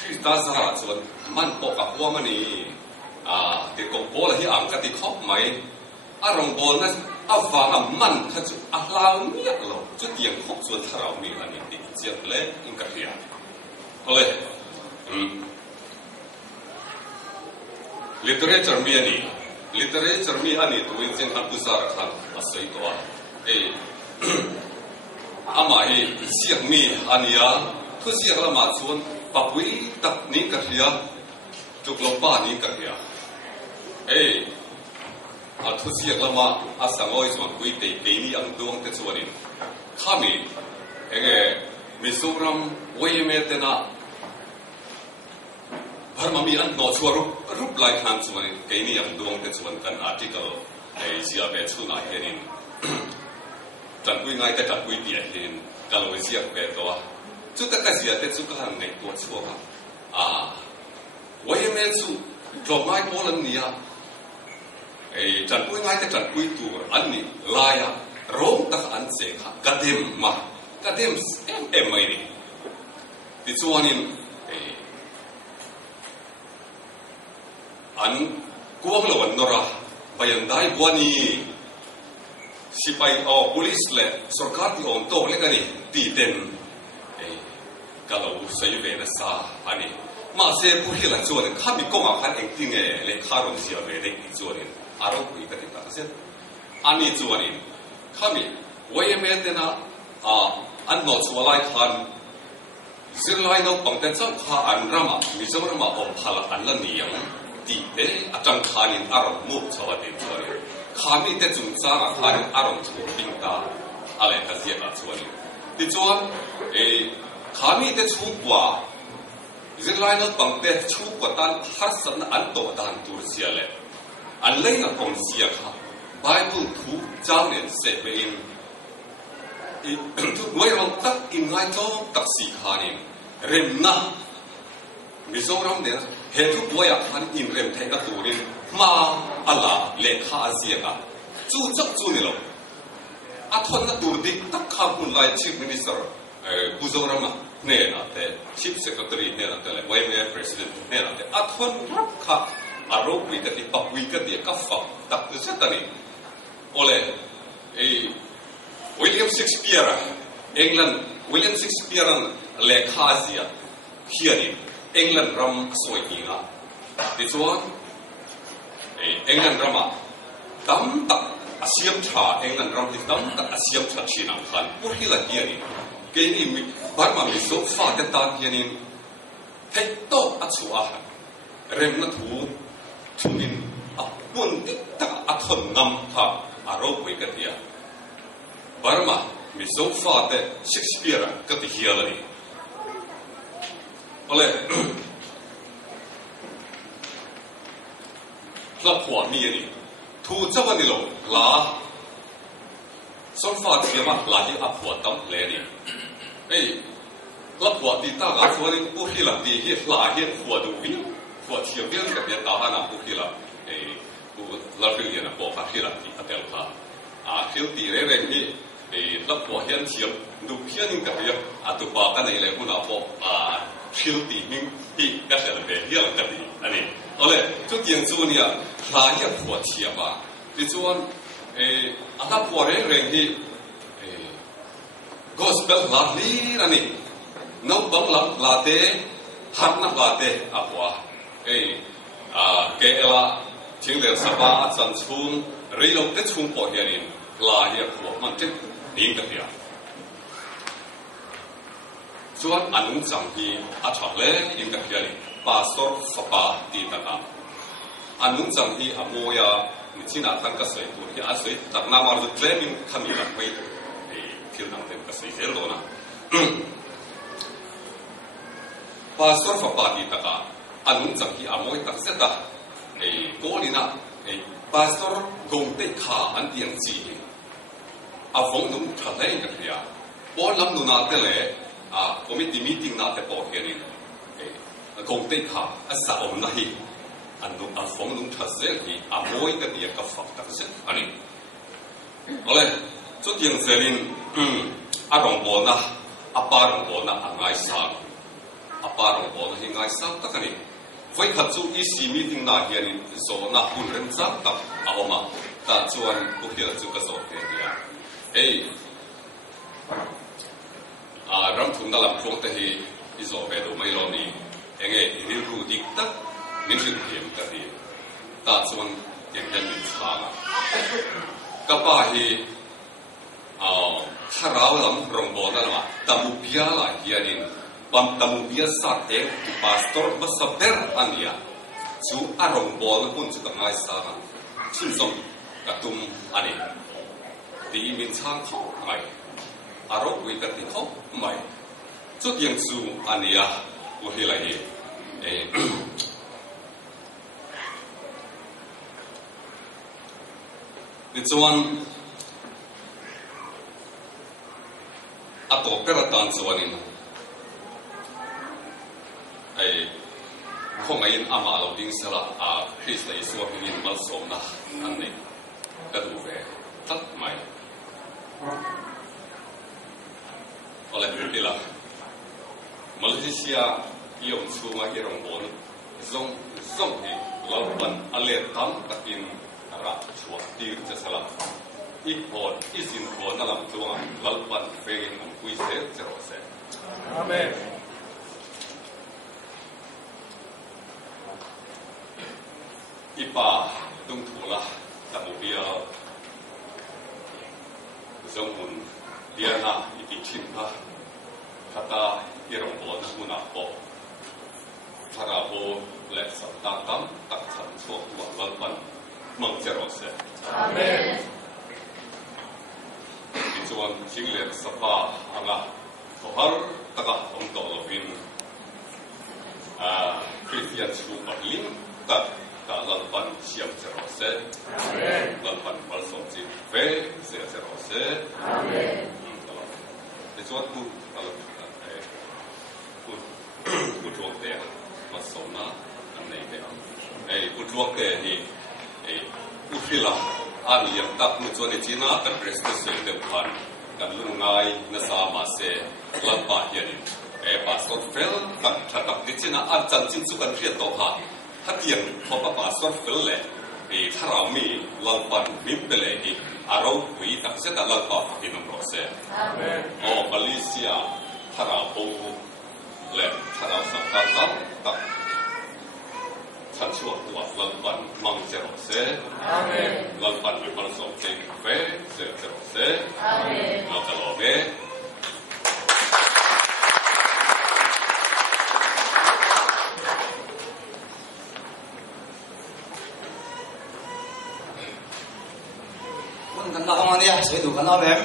krita zara cuan man pokak wa mani ke kok bola hi ang kati kok mai arong bol na avang man kaju ahlau miak lo chu tiang kok chuan tharau mi ani ti chiat le in ka hia ole literature mi ani tu in chen han pusar khan asai to ama hi siak mi ania thu siak lama chuan papui tak ni ka hia chuklopa ni ka hia thu siak lama asangoi chuan kui te ni ang duang te chuanin khami Mizoram wayme tena Burma mi an no chuaru rup lai khan chuanin keini ang duang te chuan kan article sia be chuna henin tan kui ngai te tan kui ti hin kaloi sia be to chu ta ka sia te chu ka han nei to chuwa wayme chu drop mai polan nia tan kui ngai te tan kui tu an ni laya rom ta an se kha kadem ma kadem mai ni ti chuanin an kuang lo an nora bayan dai wani sipai police le sarkar ti on to le kani ti ten kalau sai be na sa ani ma se pu hi la chuan khami ko ma khan eng ting le kharon sia be de ti chuanin aro pi ka ti ta se ani chuanin khami wayme tena an no chualai khan zirlai no pangten chang kha an rama Mizoram om phala an la niang ti te atang khanin aron mu chawa tin chori khami te chung changa khanin aron chu pingta ale ka zia ka chori ti chuan khami te chu kwa zirlai no pangte chu kwa tan hasan an to dan tur sia le an leina kong sia kha Bible thu chang nen se be in tu noi rong tak in ngai to tak si khanin rem na Mizoram de he tu boya khan in rem thai ka turin ma ala le kha azia ka chu chak chu ni lo a thon na tur dik tak kha kun lai chief minister Mizoram ne na te chief secretary ne na te le YMA president ne na te a thon rap kha aro wi ka ti pa wi ka ti ka fa tak tu se tani ole William Shakespeare England William Shakespeare le kha azia hianin England ram soi inga ti chuan England rama tam tak asiam tha England ram ti tam tak asiam tha china khan pur hi la hiani ke ni Burma mi so fa te tan hianin thei to achua rem na thu thunin apun ti tak athon ngam tha aro pui ka tia Burma mi so fa te Shakespeare ka ti hialani ole la khwa mi ni thu chawan ni lo la son fa ti ma la hi a khwa tam le ni la khwa ti ta ga khwa ni pu hi la ti hi la hi khwa du wi khwa ti yo bil ka be ta ha na pu hi la pu la ri ni na po ka hi la ti a tel kha khil ti re re ni la khwa hian chiam du hian in ka ya a tu pa ka nei le ku na po khiu ti ming hi ka se le be hi la ka ti ani ole chu tiang chu nia hla hi khwa chia ba ti chuan a ta po re re hi gospel la li ani no bang la te han na la te a kwa ke ela ching le sa ba chan chung ri lo te chung po hian in la hi khwa man te ni ka pia chuan anung chang hi a thak le in ka hian pastor fapa ti ta ka anung chang hi a moya ni china tang ka sei tu hi a sei tak na war claiming khami ka mai kil na tem ka sei zel do na pastor fapa ti ta ka anung chang hi a moi tak se ta ko ni na pastor gong te kha an tiang chi a vong nung tha le ka hia por lam nu na te le committee meeting na te po hianin kong te kha asa om na hi anu alfong lung thazel hi amoi ka dia ka fak tak se ani ole chu tiang zelin arong bona aparong bona angai sa aparong bona hi ngai sa takani voi khat chu EC meeting na hianin so na hun ren chang tak aoma ta chuan ku hil chu ka so ke dia ram thum da lam thong te hi izo ve do mai lo ni enge ril ru dik tak min rin hem ka hi ta chuan yang yan min changa ka pa hi tharau lam rong bona la tamu pia la hianin pam tamu pia sa te pastor basaber ania chu arong bol kun chu ka ngai sa chin som ka tum ani di min chang thi mai arok wi ka ti thok mai chu tiang chu ania u hi la hi ni chuan ato peratan chuanin không ai ama lo ding sala Christ la Yesu hi in mal som na an nei ka du ve tat mai ole pila Malaysia yom chunga hi rong bon zong hi lalpan ale tam takin ra chua tir cha sala i pon isin pon na lam chuang lalpan fein um kui se zero se amen ipa tung thula tamu bia zongmun diana ikin ha kata irong bon huna po thara ho le sa ta tam tak chan chu wa lalpan mang zero se amen chuan chinglet sapa anga tohar taka om to lovin Christian chu parling tak ta lalpan siam zero se amen lalpan mal som chi ve se zero se amen te chuan ku ku chuak te ma som na an nei te ku chuak te hi ku phila an liam tak nu chuan china kan rest se te khan kan lungai na sa ma se lalpa hianin pastor fel kan thatak ti china an chan chin chu kan riat to ha hatiang thopa pastor fel le tharau mi lalpan mi pele hi aro wi tak se ta lalpa hinom ro se amen Malaysia tharau le tharau sa ta tak chan chuak wa lalpan mang zero se amen lalpan mi mal som te fe se zero se amen no ta lo be kan na hong ania sei du kan na mem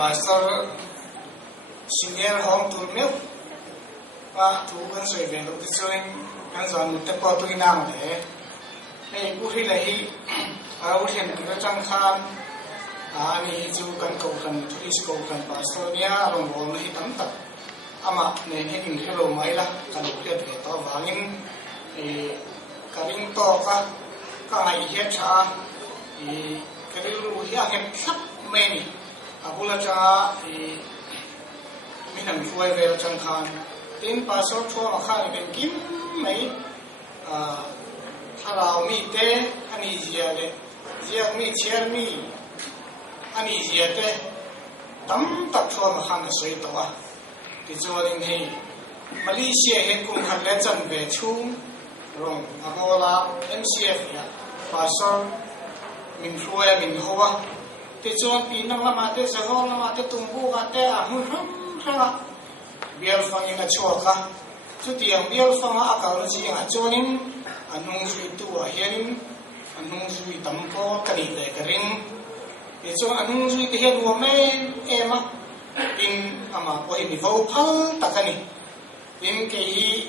pastor senior home tour milk tu kan sei ben tu sering kan zon te po tu nang de nei bu hi la hi au hian ka chang khan ani chu kan ko kan is ko kan pastor nia rong bol hi tam tak ama ne he in hello mai la kan lu ke to wangin karing to ka ngai he cha cái lu hi ang thap me ni abula cha mi han fuai ve chang khan tin pastor thua ma khan ben kim mai tharau mi te ani zia le zia mi cher mi ani zia te tam tak thua ma khan soi to a ti chuan hi Malaysia he kum khan le chan ve chung rong abola MCF ya pastor min fuai min hoa ti chuan pi nang lama te sa hol lama te tumbu ka te a hu ram bial fangin a choka chu tiang bial fanga a ka chi a chonin anung sui tu a hianin anung sui tamko kani te karing ti chuan anung sui te he ruwa me ema in ama ko ni vo phal takani in cái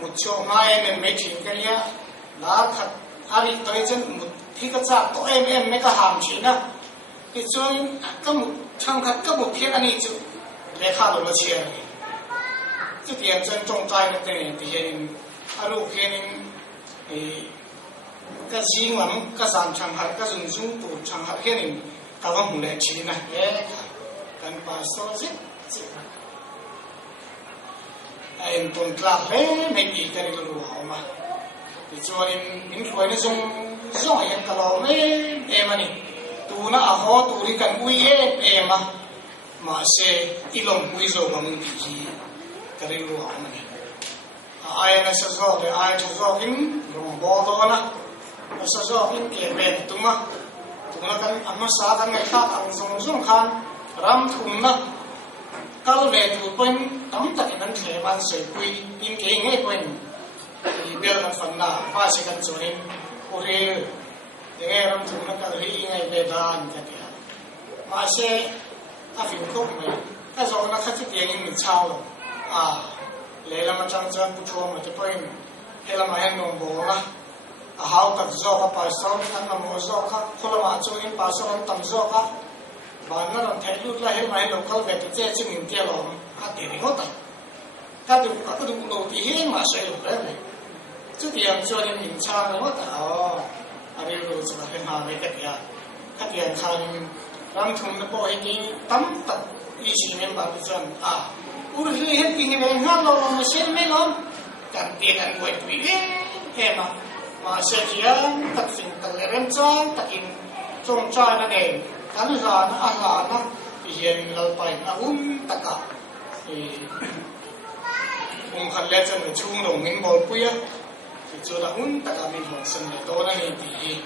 một chỗ ngay nên mấy chuyện cái lia lá thật ari tới chân một khi cái cha to em mấy cái hàm chuyện á cái chỗ cái một thằng khác cái một thiên anh ấy chứ để khá là chuyện cái tiền chân trong tay nó thế thì hiện aru hiện cái gì mà cái sản chẳng hạn cái dùng dùng tủ chẳng hạn hiện cái vòng lệ chỉ này cái bà số rất em tuần lạc hết mấy gì cái này luôn hả mà thì cho nên những người nó dùng em cái lo mấy em anh tu na aho tu ri kan ui em mà sẽ ilong ui zo bằng gì cái này luôn hả mà ai na sa zo de ai cha zo in rong bo do na sa zo in ke ben tu na kan amma sa kan ngai ta ang zong khan ram thum na kal le tu pen tam tak nan the ban se kui in ke ngai pen thì bel kan fan na pa se kan chorin o re ngai ram thum na ka ri ngai be dan ka ya ma se a fin ko mai ka zo na kha ti tiang in chao lệ là mà trong chân bút chua mà chụp hình hay là mà anh nông bố là hao tập do các bài sau anh làm một do các không là mà cho anh bài sau anh tầm do các bạn nó làm thấy lúc là hay mà anh nông câu về cái chuyện mình tiêu rồi để hết rồi các đứa đầu thì hết mà sẽ được đấy này chứ tiền cho nên mình cha nó hết rồi đi rồi sẽ là hình hài cái gì các tiền thành làm thùng nó bỏ cái tấm tập ý chí mình bảo chân urusan yang tinggal dengan lo masih melon kan tidak buat duit hemat masih dia tak fintal rencang tak in congcai nanti kan zana anak yang lalpai naun takak khăn lẽ chân là chung đồng mình bồi quia thì cho là takak mình hồn sân để đó là thì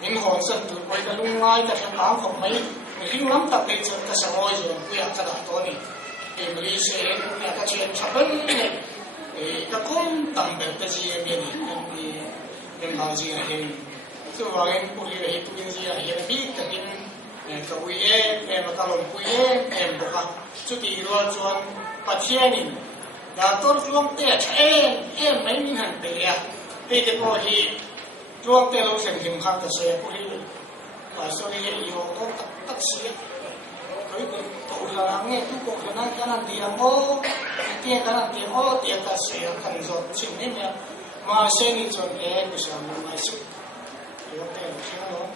mình hồn sân từ quay cái lung ngay tại thằng tám phòng mấy mình khi lắm tập cái chân cái sợi rồi quia cái đó này Indonesia ini akan cium cabang ini, takut tambah terjadi ini, haji ini, itu orang puri itu ini lebih tapi kawiye, kalau kuye, buka cuti rujuan pasien ini, dator ruang teh, main minhan belia, itu puri ruang teh lo sendiri kan tersedia puri, pasal ini yo tak siap. Kalau orangnya itu kok kanan dia dia kanan dia dia kasih akan zot sini ya masih ni zot bisa masuk dia kalau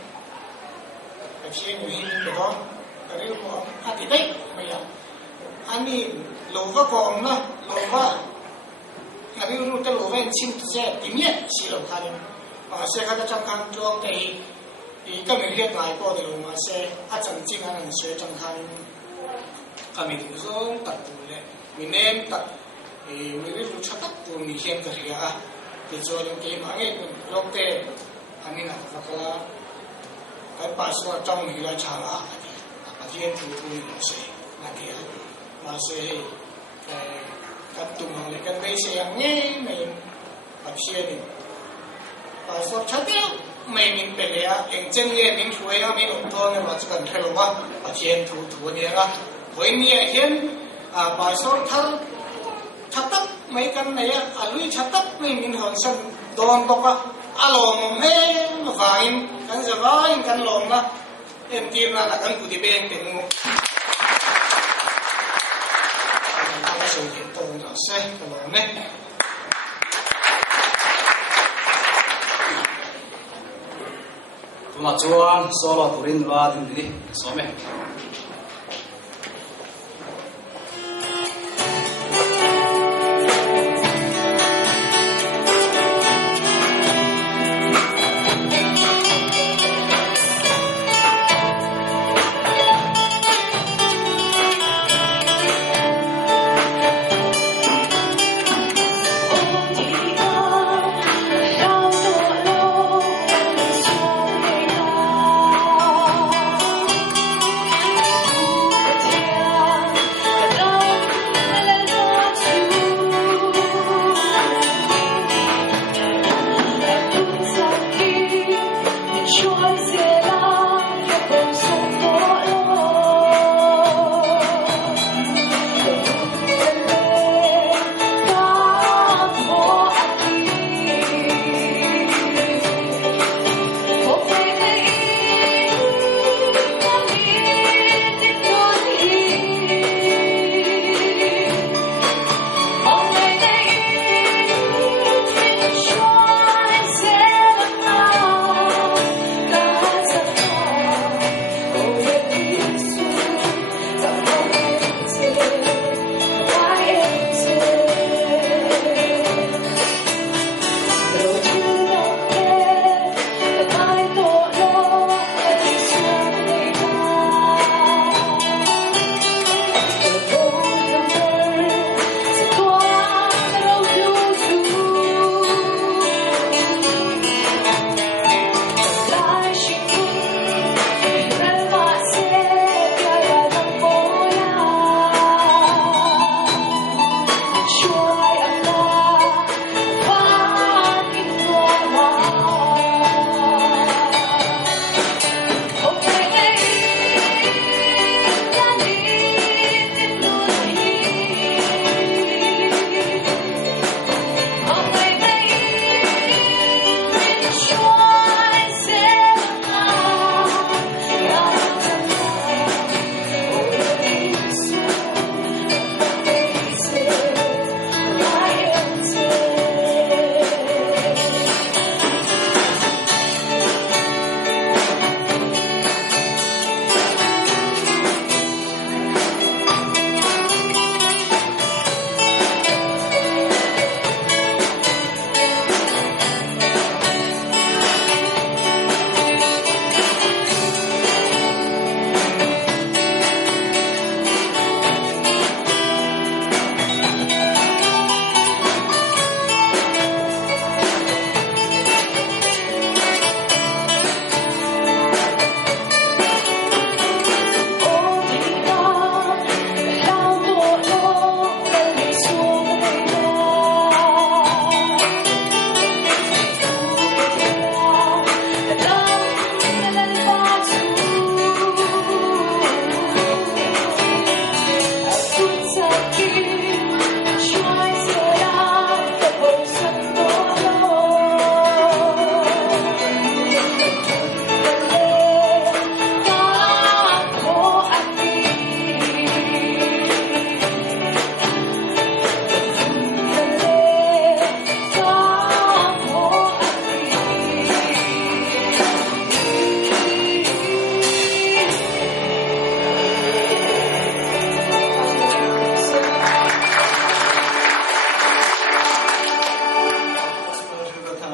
pasien ini betul dari kok hati baik ya ani lova kong na lova hari itu kita lova yang cinta saya timnya si lova ini masih kada cakap jual teh kami lihat lại qua thì mà xe chẳng chính là xe chẳng hay kami tu zong tak tu le minem tak mình biết lu chắc tu mình hiện cái gì à thì cho nên cái mà nghe lúc thế anh ấy là cái bài số trong mình là chả là hiện tu tu xe là kia mà xe cái tu mà lấy cái bê xe nghe mình bắt xe đi bài số chắc mình bây giờ hiện chân như mình thuê nó mình ủng hộ mà chỉ cần thay đổi qua và hiện thủ này là với nhiều hiện bài số thắt tấp mấy cái này lui thắt tấp mình hưởng sân đòn bọc lồng hết vài cái giờ vài cái lồng đó em tin là cái cụ thể bên tiền ngô cái số tiền tồn là xe cái lồng này mà chuan solo turin wa din đi so me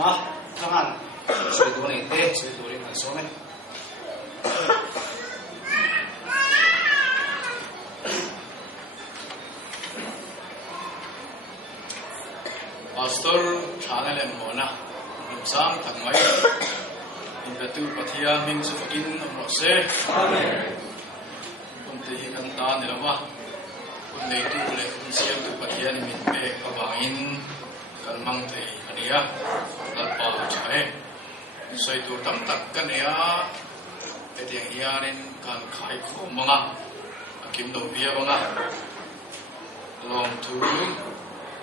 na tangan soi tu ni te soi tu ni kan so me pastor thana le mona sam tak mai in the two pathia ming su fakin amro se amen kun te hi kan ta ni lawa kun nei tu le kun siam tu pathia ni min pe awangin kan mang thei ania dal pa chae soi tu tam tak kan ya etiang iarin kan khai kho manga akim do bia manga long tu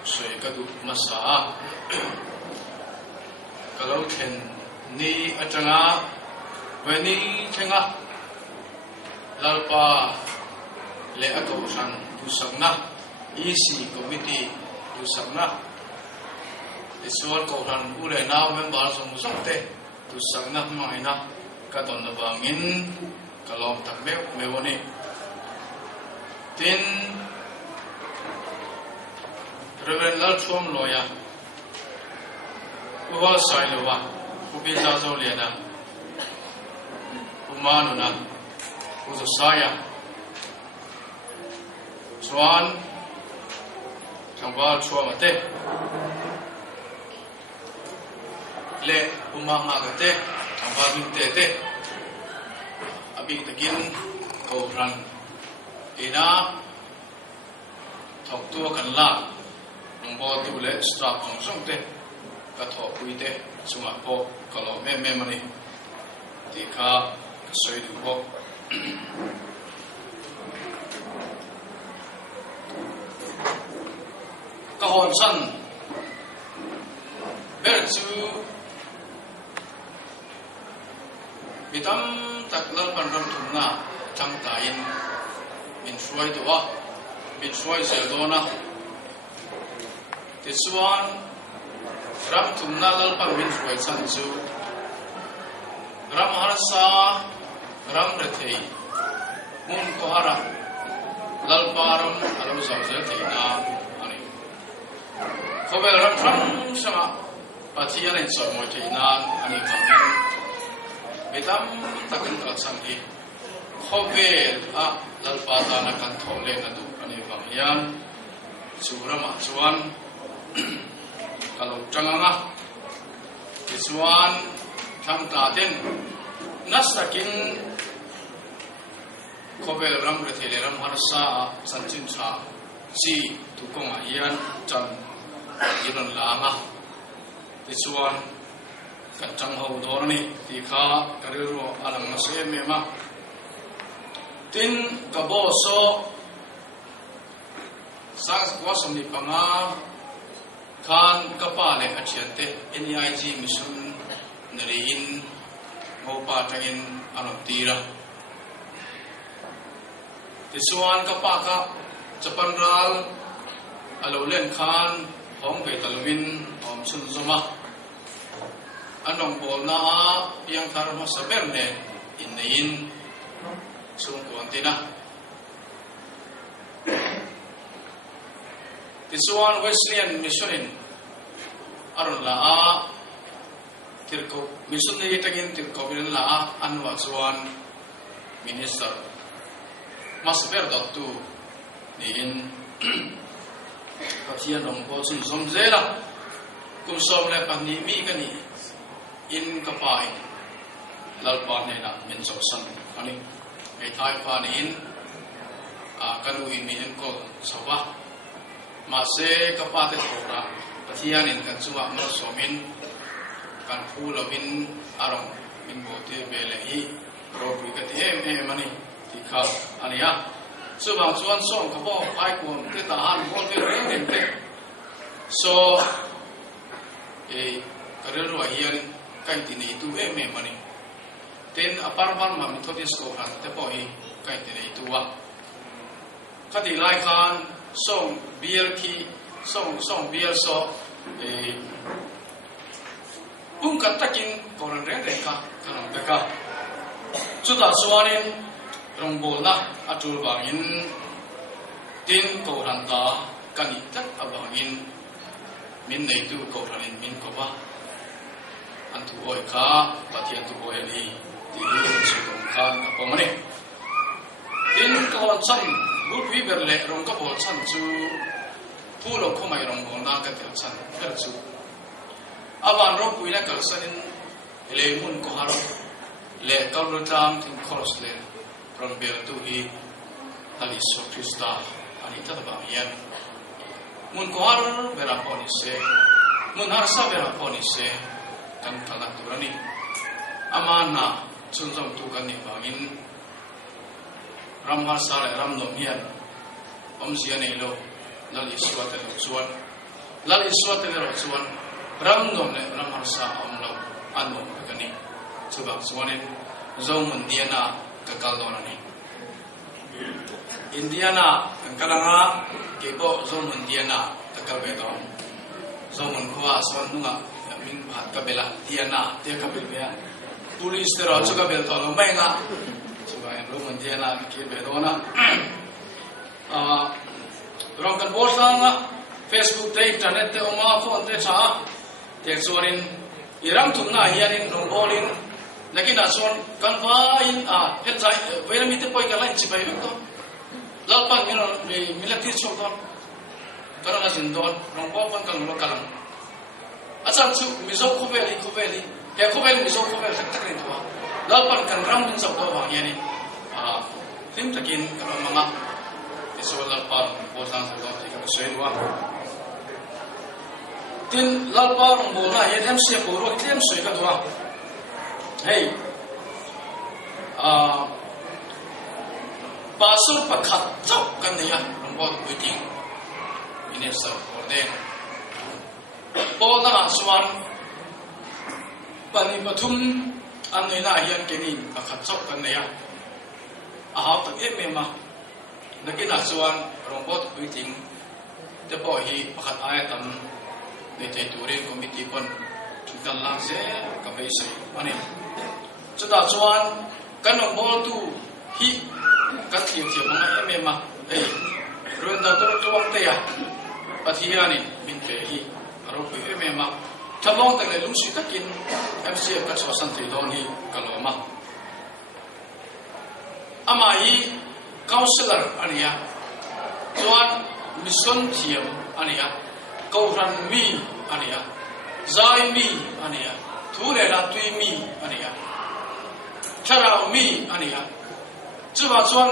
soi ka du masa kalau ken ni atanga weni thenga lalpa le ako san tu sakna isi committee tu sakna isual ko ran ule na member som sakte tu sakna maina ka don na bangin kalom takbe mewoni tin Reverend Lal Chuam Loya Uwa Sai Lowa Ubi Zazo Liana Umanuna Uzo Saya Chuan Changwa Chuam Ate Le Umanga Gate Changwa Binte Te Abik Tagin Kauran Ina Thok Tua Kan La Nung bo tu le strap kong song te ka tho pui te sunga po kalo me mani ti kha ka soi du bo ka hon san ber chu bitam tak lal pan ram thum na chang ta in min suai do wa min suai se do na Tisuan ram tumna lal pang min suai chan chu ram harsa ram rethei mun ko hara lal param alam sauze theina ani khobel ram tham sama pathian in so mo theina ani kamin betam takin kal sangi khobel a lal pa ta na kan thole na du ani bangyan surama chuan kalau canganga kisuan tham ta den nastakin khobel ram rethele ram harsa sanchin cha si tukong aian chan iron lama kisuan kan chang ho dorni ti kha kariro alang na se mema tin kaboso sang wasam ni panga Khan kapale achiante NIG mission nariin ngopa tangin anotira tisuan kapaka chapanral alolen Khan hong pe talwin om sun zoma anong bolna yang karma saberne innein sung kontina Tisuan Wesleyan Missionin Arun Laa Tirko Mission ni tagin Tirko Bilan Laa Anwa Suan Minister Mas Berdatu Niin Kapian Dong Bosun Somzela Kum Somle Panimi Kani In Kapai Lalpan Nena Min Sosan Ani Metai Panin Kanu Min Ko Sawa Mase kapate thora pathianin kan chuwa ma somin kan phulovin arong min bote bele hi robi ka te em mani tikha ania subang chuan song kabo ai kon te ta han kon te reng te so karero hian kai ti nei tu em mani ten aparman ma methodist ko han te po hi kai ti nei tu wa kati lai khan song BLK song BL so kat takin koran re ka kanang beka chuta suanin rongbol na atul bangin tin koran ta kani tak abangin min nei tu koranin min ko ba an tu oi kha pathian tu oi ni ti su dong kha ka pomani tin ko chan bu pi ber le rong ka bo chan chu pu lo ko mai rong bon na ka tel chan ber chu awan ro puina kal sanin le mun ko haro le kal ro tam tin khoros le ron bel tu hi ali so krista ani ta ba yan mun ko haro bera poni se mun har sa bera poni se kan tala turani amana chunjom tu kan ni bangin ram har sa le ram no hian om sia nei lo lali swate lo chuan lali swate lo chuan ram no le ram har sa om lo ano kan ni chuba chuanin zo mun diana ka kal do ni Indiana kalanga ke bo zo mun diana ka kal be do zo mun ko aswan nunga min phat ka bela diana te ka bel be police te ro chu ka bel to lo mai nga chuba en lo mun diana ke be do na rong kan bo sang Facebook te internet te oma phone te cha te chuanin iram thumna hianin no bolin lakin ason kan va in hel jai vela mi te poi ka lain chi bai ko lalpan ngino milati chok don karana jindon rong bo pan kan lo kalang asan chu mizo khobeli he khobel mizo khobel tak tak ni to lalpan kan ram din sok do wa yani tim takin kan mama iso lalpan bo sang sa do ti ka sei wa tin lalpan bo na ye hem se bo ro tlem sei ka do hey pasur pakhat chok kan ya rombot waiting minister orden poda swan pani pathum anina hian kenin pakhat chok kan ya ahaw tak emema nakina swan rombot waiting te po hi pakhat ayatam ne te ture committee kon kan lang se ka bai sei ani chuta swan kan rombot tu hi kan thiam mga emema ei ron da tor tuang te ya pathiani min pe hi aro pe emema thamong ta le lu si takin MCF ka chosan te don hi kaloma amai counselor ania tuan mission thiam ania kauran mi ania zai mi ania thule la tui mi ania charau mi ania chuba chuan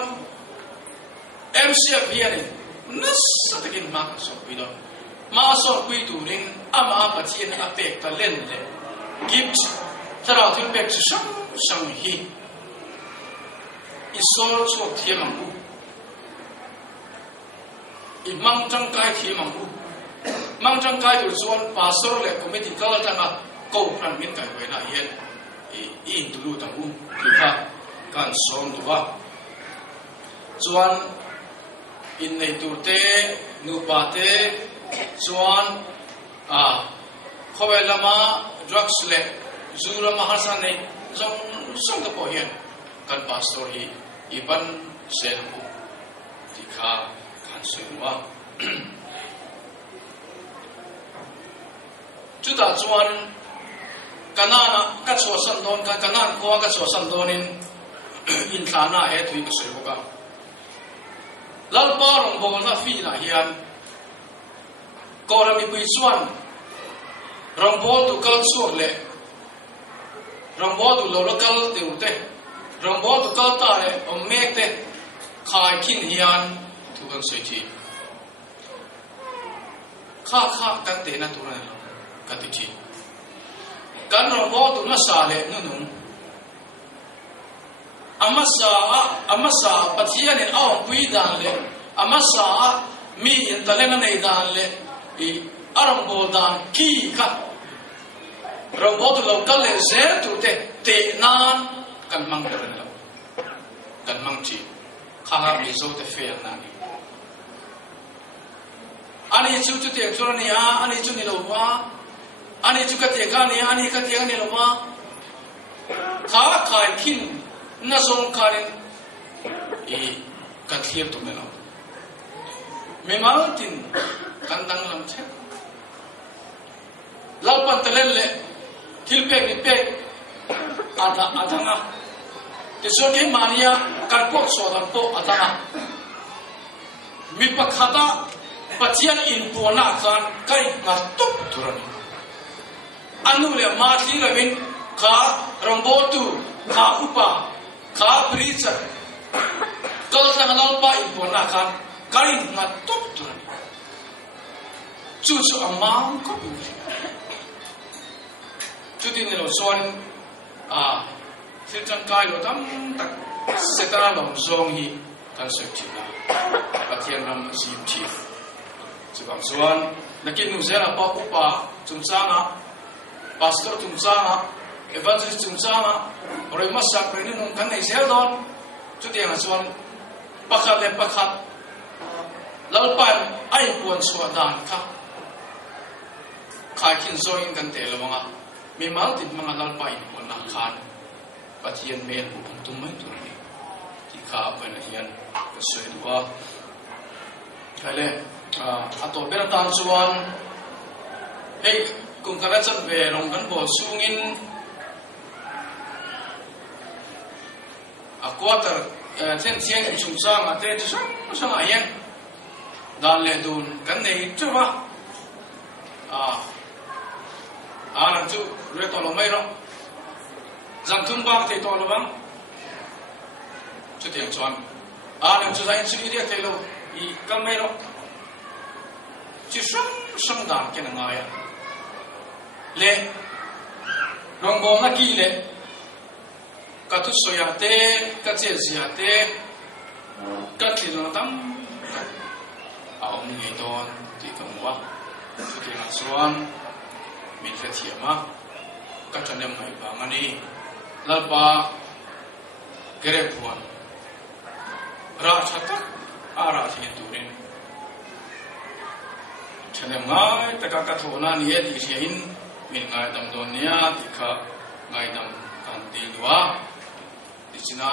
MCF hianin nasatakin ma so kuido ma so kui turing ama pathian a pek ta len le gift tara thil pek sang hi isol chu thiamang u imang tang kai thiamang u mang tang kai tu chuan pastor le committee kal tanga ko pran min kai wena hian i tulu tang u thika kan som duwa chuan in nei turte nupa te chuan khowel lama drugs le zurama hasan nei song ka po hian kan pastor hi iban sel ku tikha kan sewa chuta chuan kanana ka chho san don ka kanan ko ka chho san donin in thana he thui ka sewa ka lalpa rong bol na fi na hian korami pui chuan rong bol tu kal chuak le rong bol tu lo kal teu te rong bol tu kal ta le om mek te khai kin hian tu kan sei thi kha kan te na tu na ka ti thi kan rong bol tu na sa le nu nu amasa pathian in aw pui dan le amasa mi in talena nei dan le i arang bol dan ki kha robot local le zer tu te nan kan mang ren lo kan mang chi kha mi zo te fe na ni ani chu te churani a ani chu ni lo wa ani chu ka te ka ni ani ka te ni lo wa kha khai kin na song karin kan thiam tu melo me mautin kan dang lam che lalpan telen le thil pek atanga tiso ke mania kan pok so dan po atanga mi pakhata patian in pona kan kai ngatuk turani anu le ma thi lawin kha rombotu kha upa kha bricha kal sang lalpa in pona kan kai ngatuk turani chu amang ko buli chuti ni lo son filtran kai lo tam tak setara lo zong hi kan sekina pathian ram sim chi sebab soan nakin nu zera pa upa chungchanga pastor chungchanga evangelist chungchanga oroi masak preni nung kan nei sel don chuti ang soan pakhat le pakhat lalpan ai puan suadan ka khai kin zoin kan te lo mga mi mal tin mga lalpai puan na khan pathian men bu tum mai tu ni ki kha pa na hian ka soi duwa kale ato bera tan chuan hei kum kala chan ve rong kan bo sungin a quarter ten chiang chung sang ate chu sang a yen dan le dun kan nei chuwa alam chu re to lo mai ro zang thum bang te to lo bang chu tiang chuan alam chu zain chu ri te lo I kan mai ro chi sang dan ke na ya le rong bo na ki le ka tu so ya te ka che sia te ka ti lo tam a om ni don ti kan wa chu tiang chuan min fe thiama ka chanem mai ba mani lalpa gere puan ra chata ara thi turin chanem ngai taka ka thona ni e di hin min ngai dam don nia tikha ngai dam kan ti dua dichina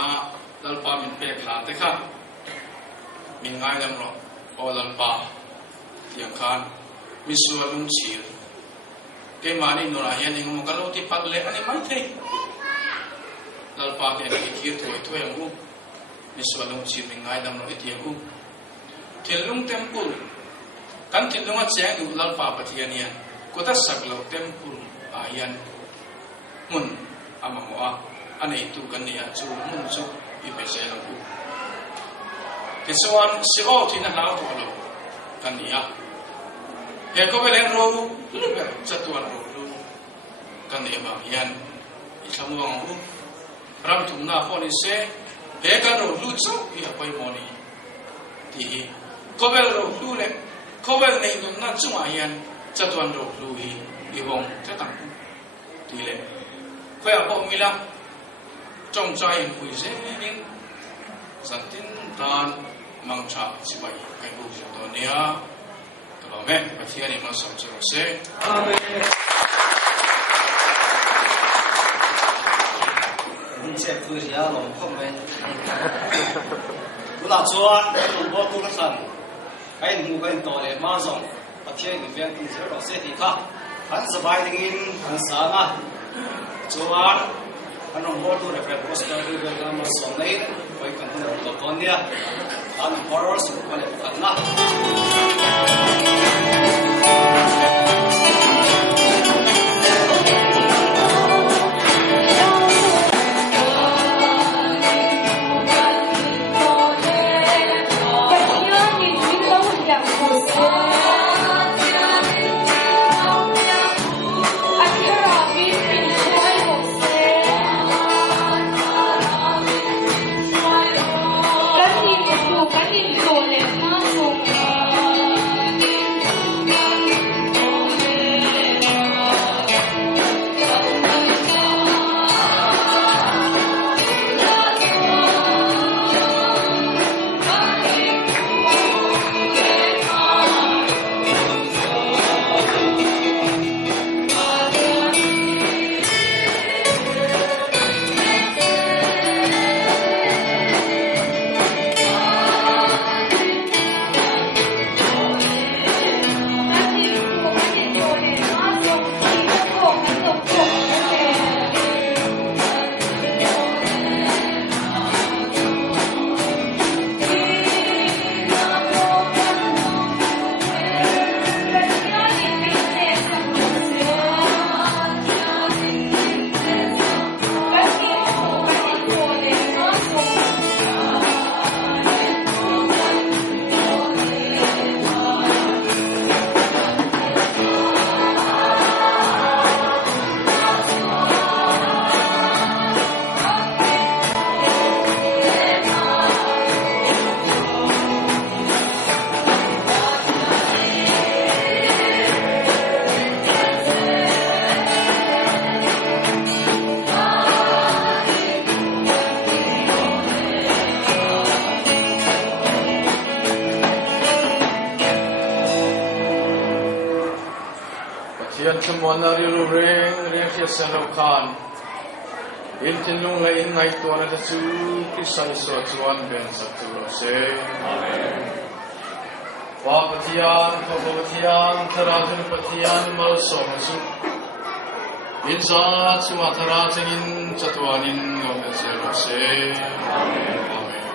lalpa min pe kla te kha min ngai dam ro o lalpa tiang khan misualung chir ke mani nora hian ing mo kalo ti patle ani mai the lalpa ke ni ki thoi thoi ang u ni swalong chi mi ngai dam no etiang u thilung temple kan thilunga cheng du lalpa pathian hian ko ta saklo temple ayan mun amamo a anei tu kan nia chu mun chu I pe se lang u ke swan si o thi na lau to lo kan nia he ko belen ro luber chatuan ro lu kan ne ba yan I samuang u ram thum na phone se he kan ro lu chu I apai moni ti ko bel ro lu le ko bel nei dum na chu ma yan chatuan ro lu hi I hong cha tang ti le ko ya bo mi la trong chai hui se ning san tin tan mang cha chi bai kai bu ja do nia Amen. Pathian ni masuk cerose. Amen. Ini saya kerja long komen. Kuna cuan, buat tu kesan. Kain mu kain tole masuk. Pathian ni biar tu cerose kita. Kan sebaik ingin kan sana. Cuan, kan buat tu reflect poster tu dalam masuk lain. Baik kan tu kondia. Dan horror supaya bukan lah. Hãy subscribe cho kênh Ghiền Mì Gõ để không bỏ lỡ monari lu reng sia sanau kan in tinung la in ngai to na chu kisai so chuan ben sa tu se amen wa patian ko patian taratun patian mal so su in sa chuma thara chengin chatuanin ngom se amen amen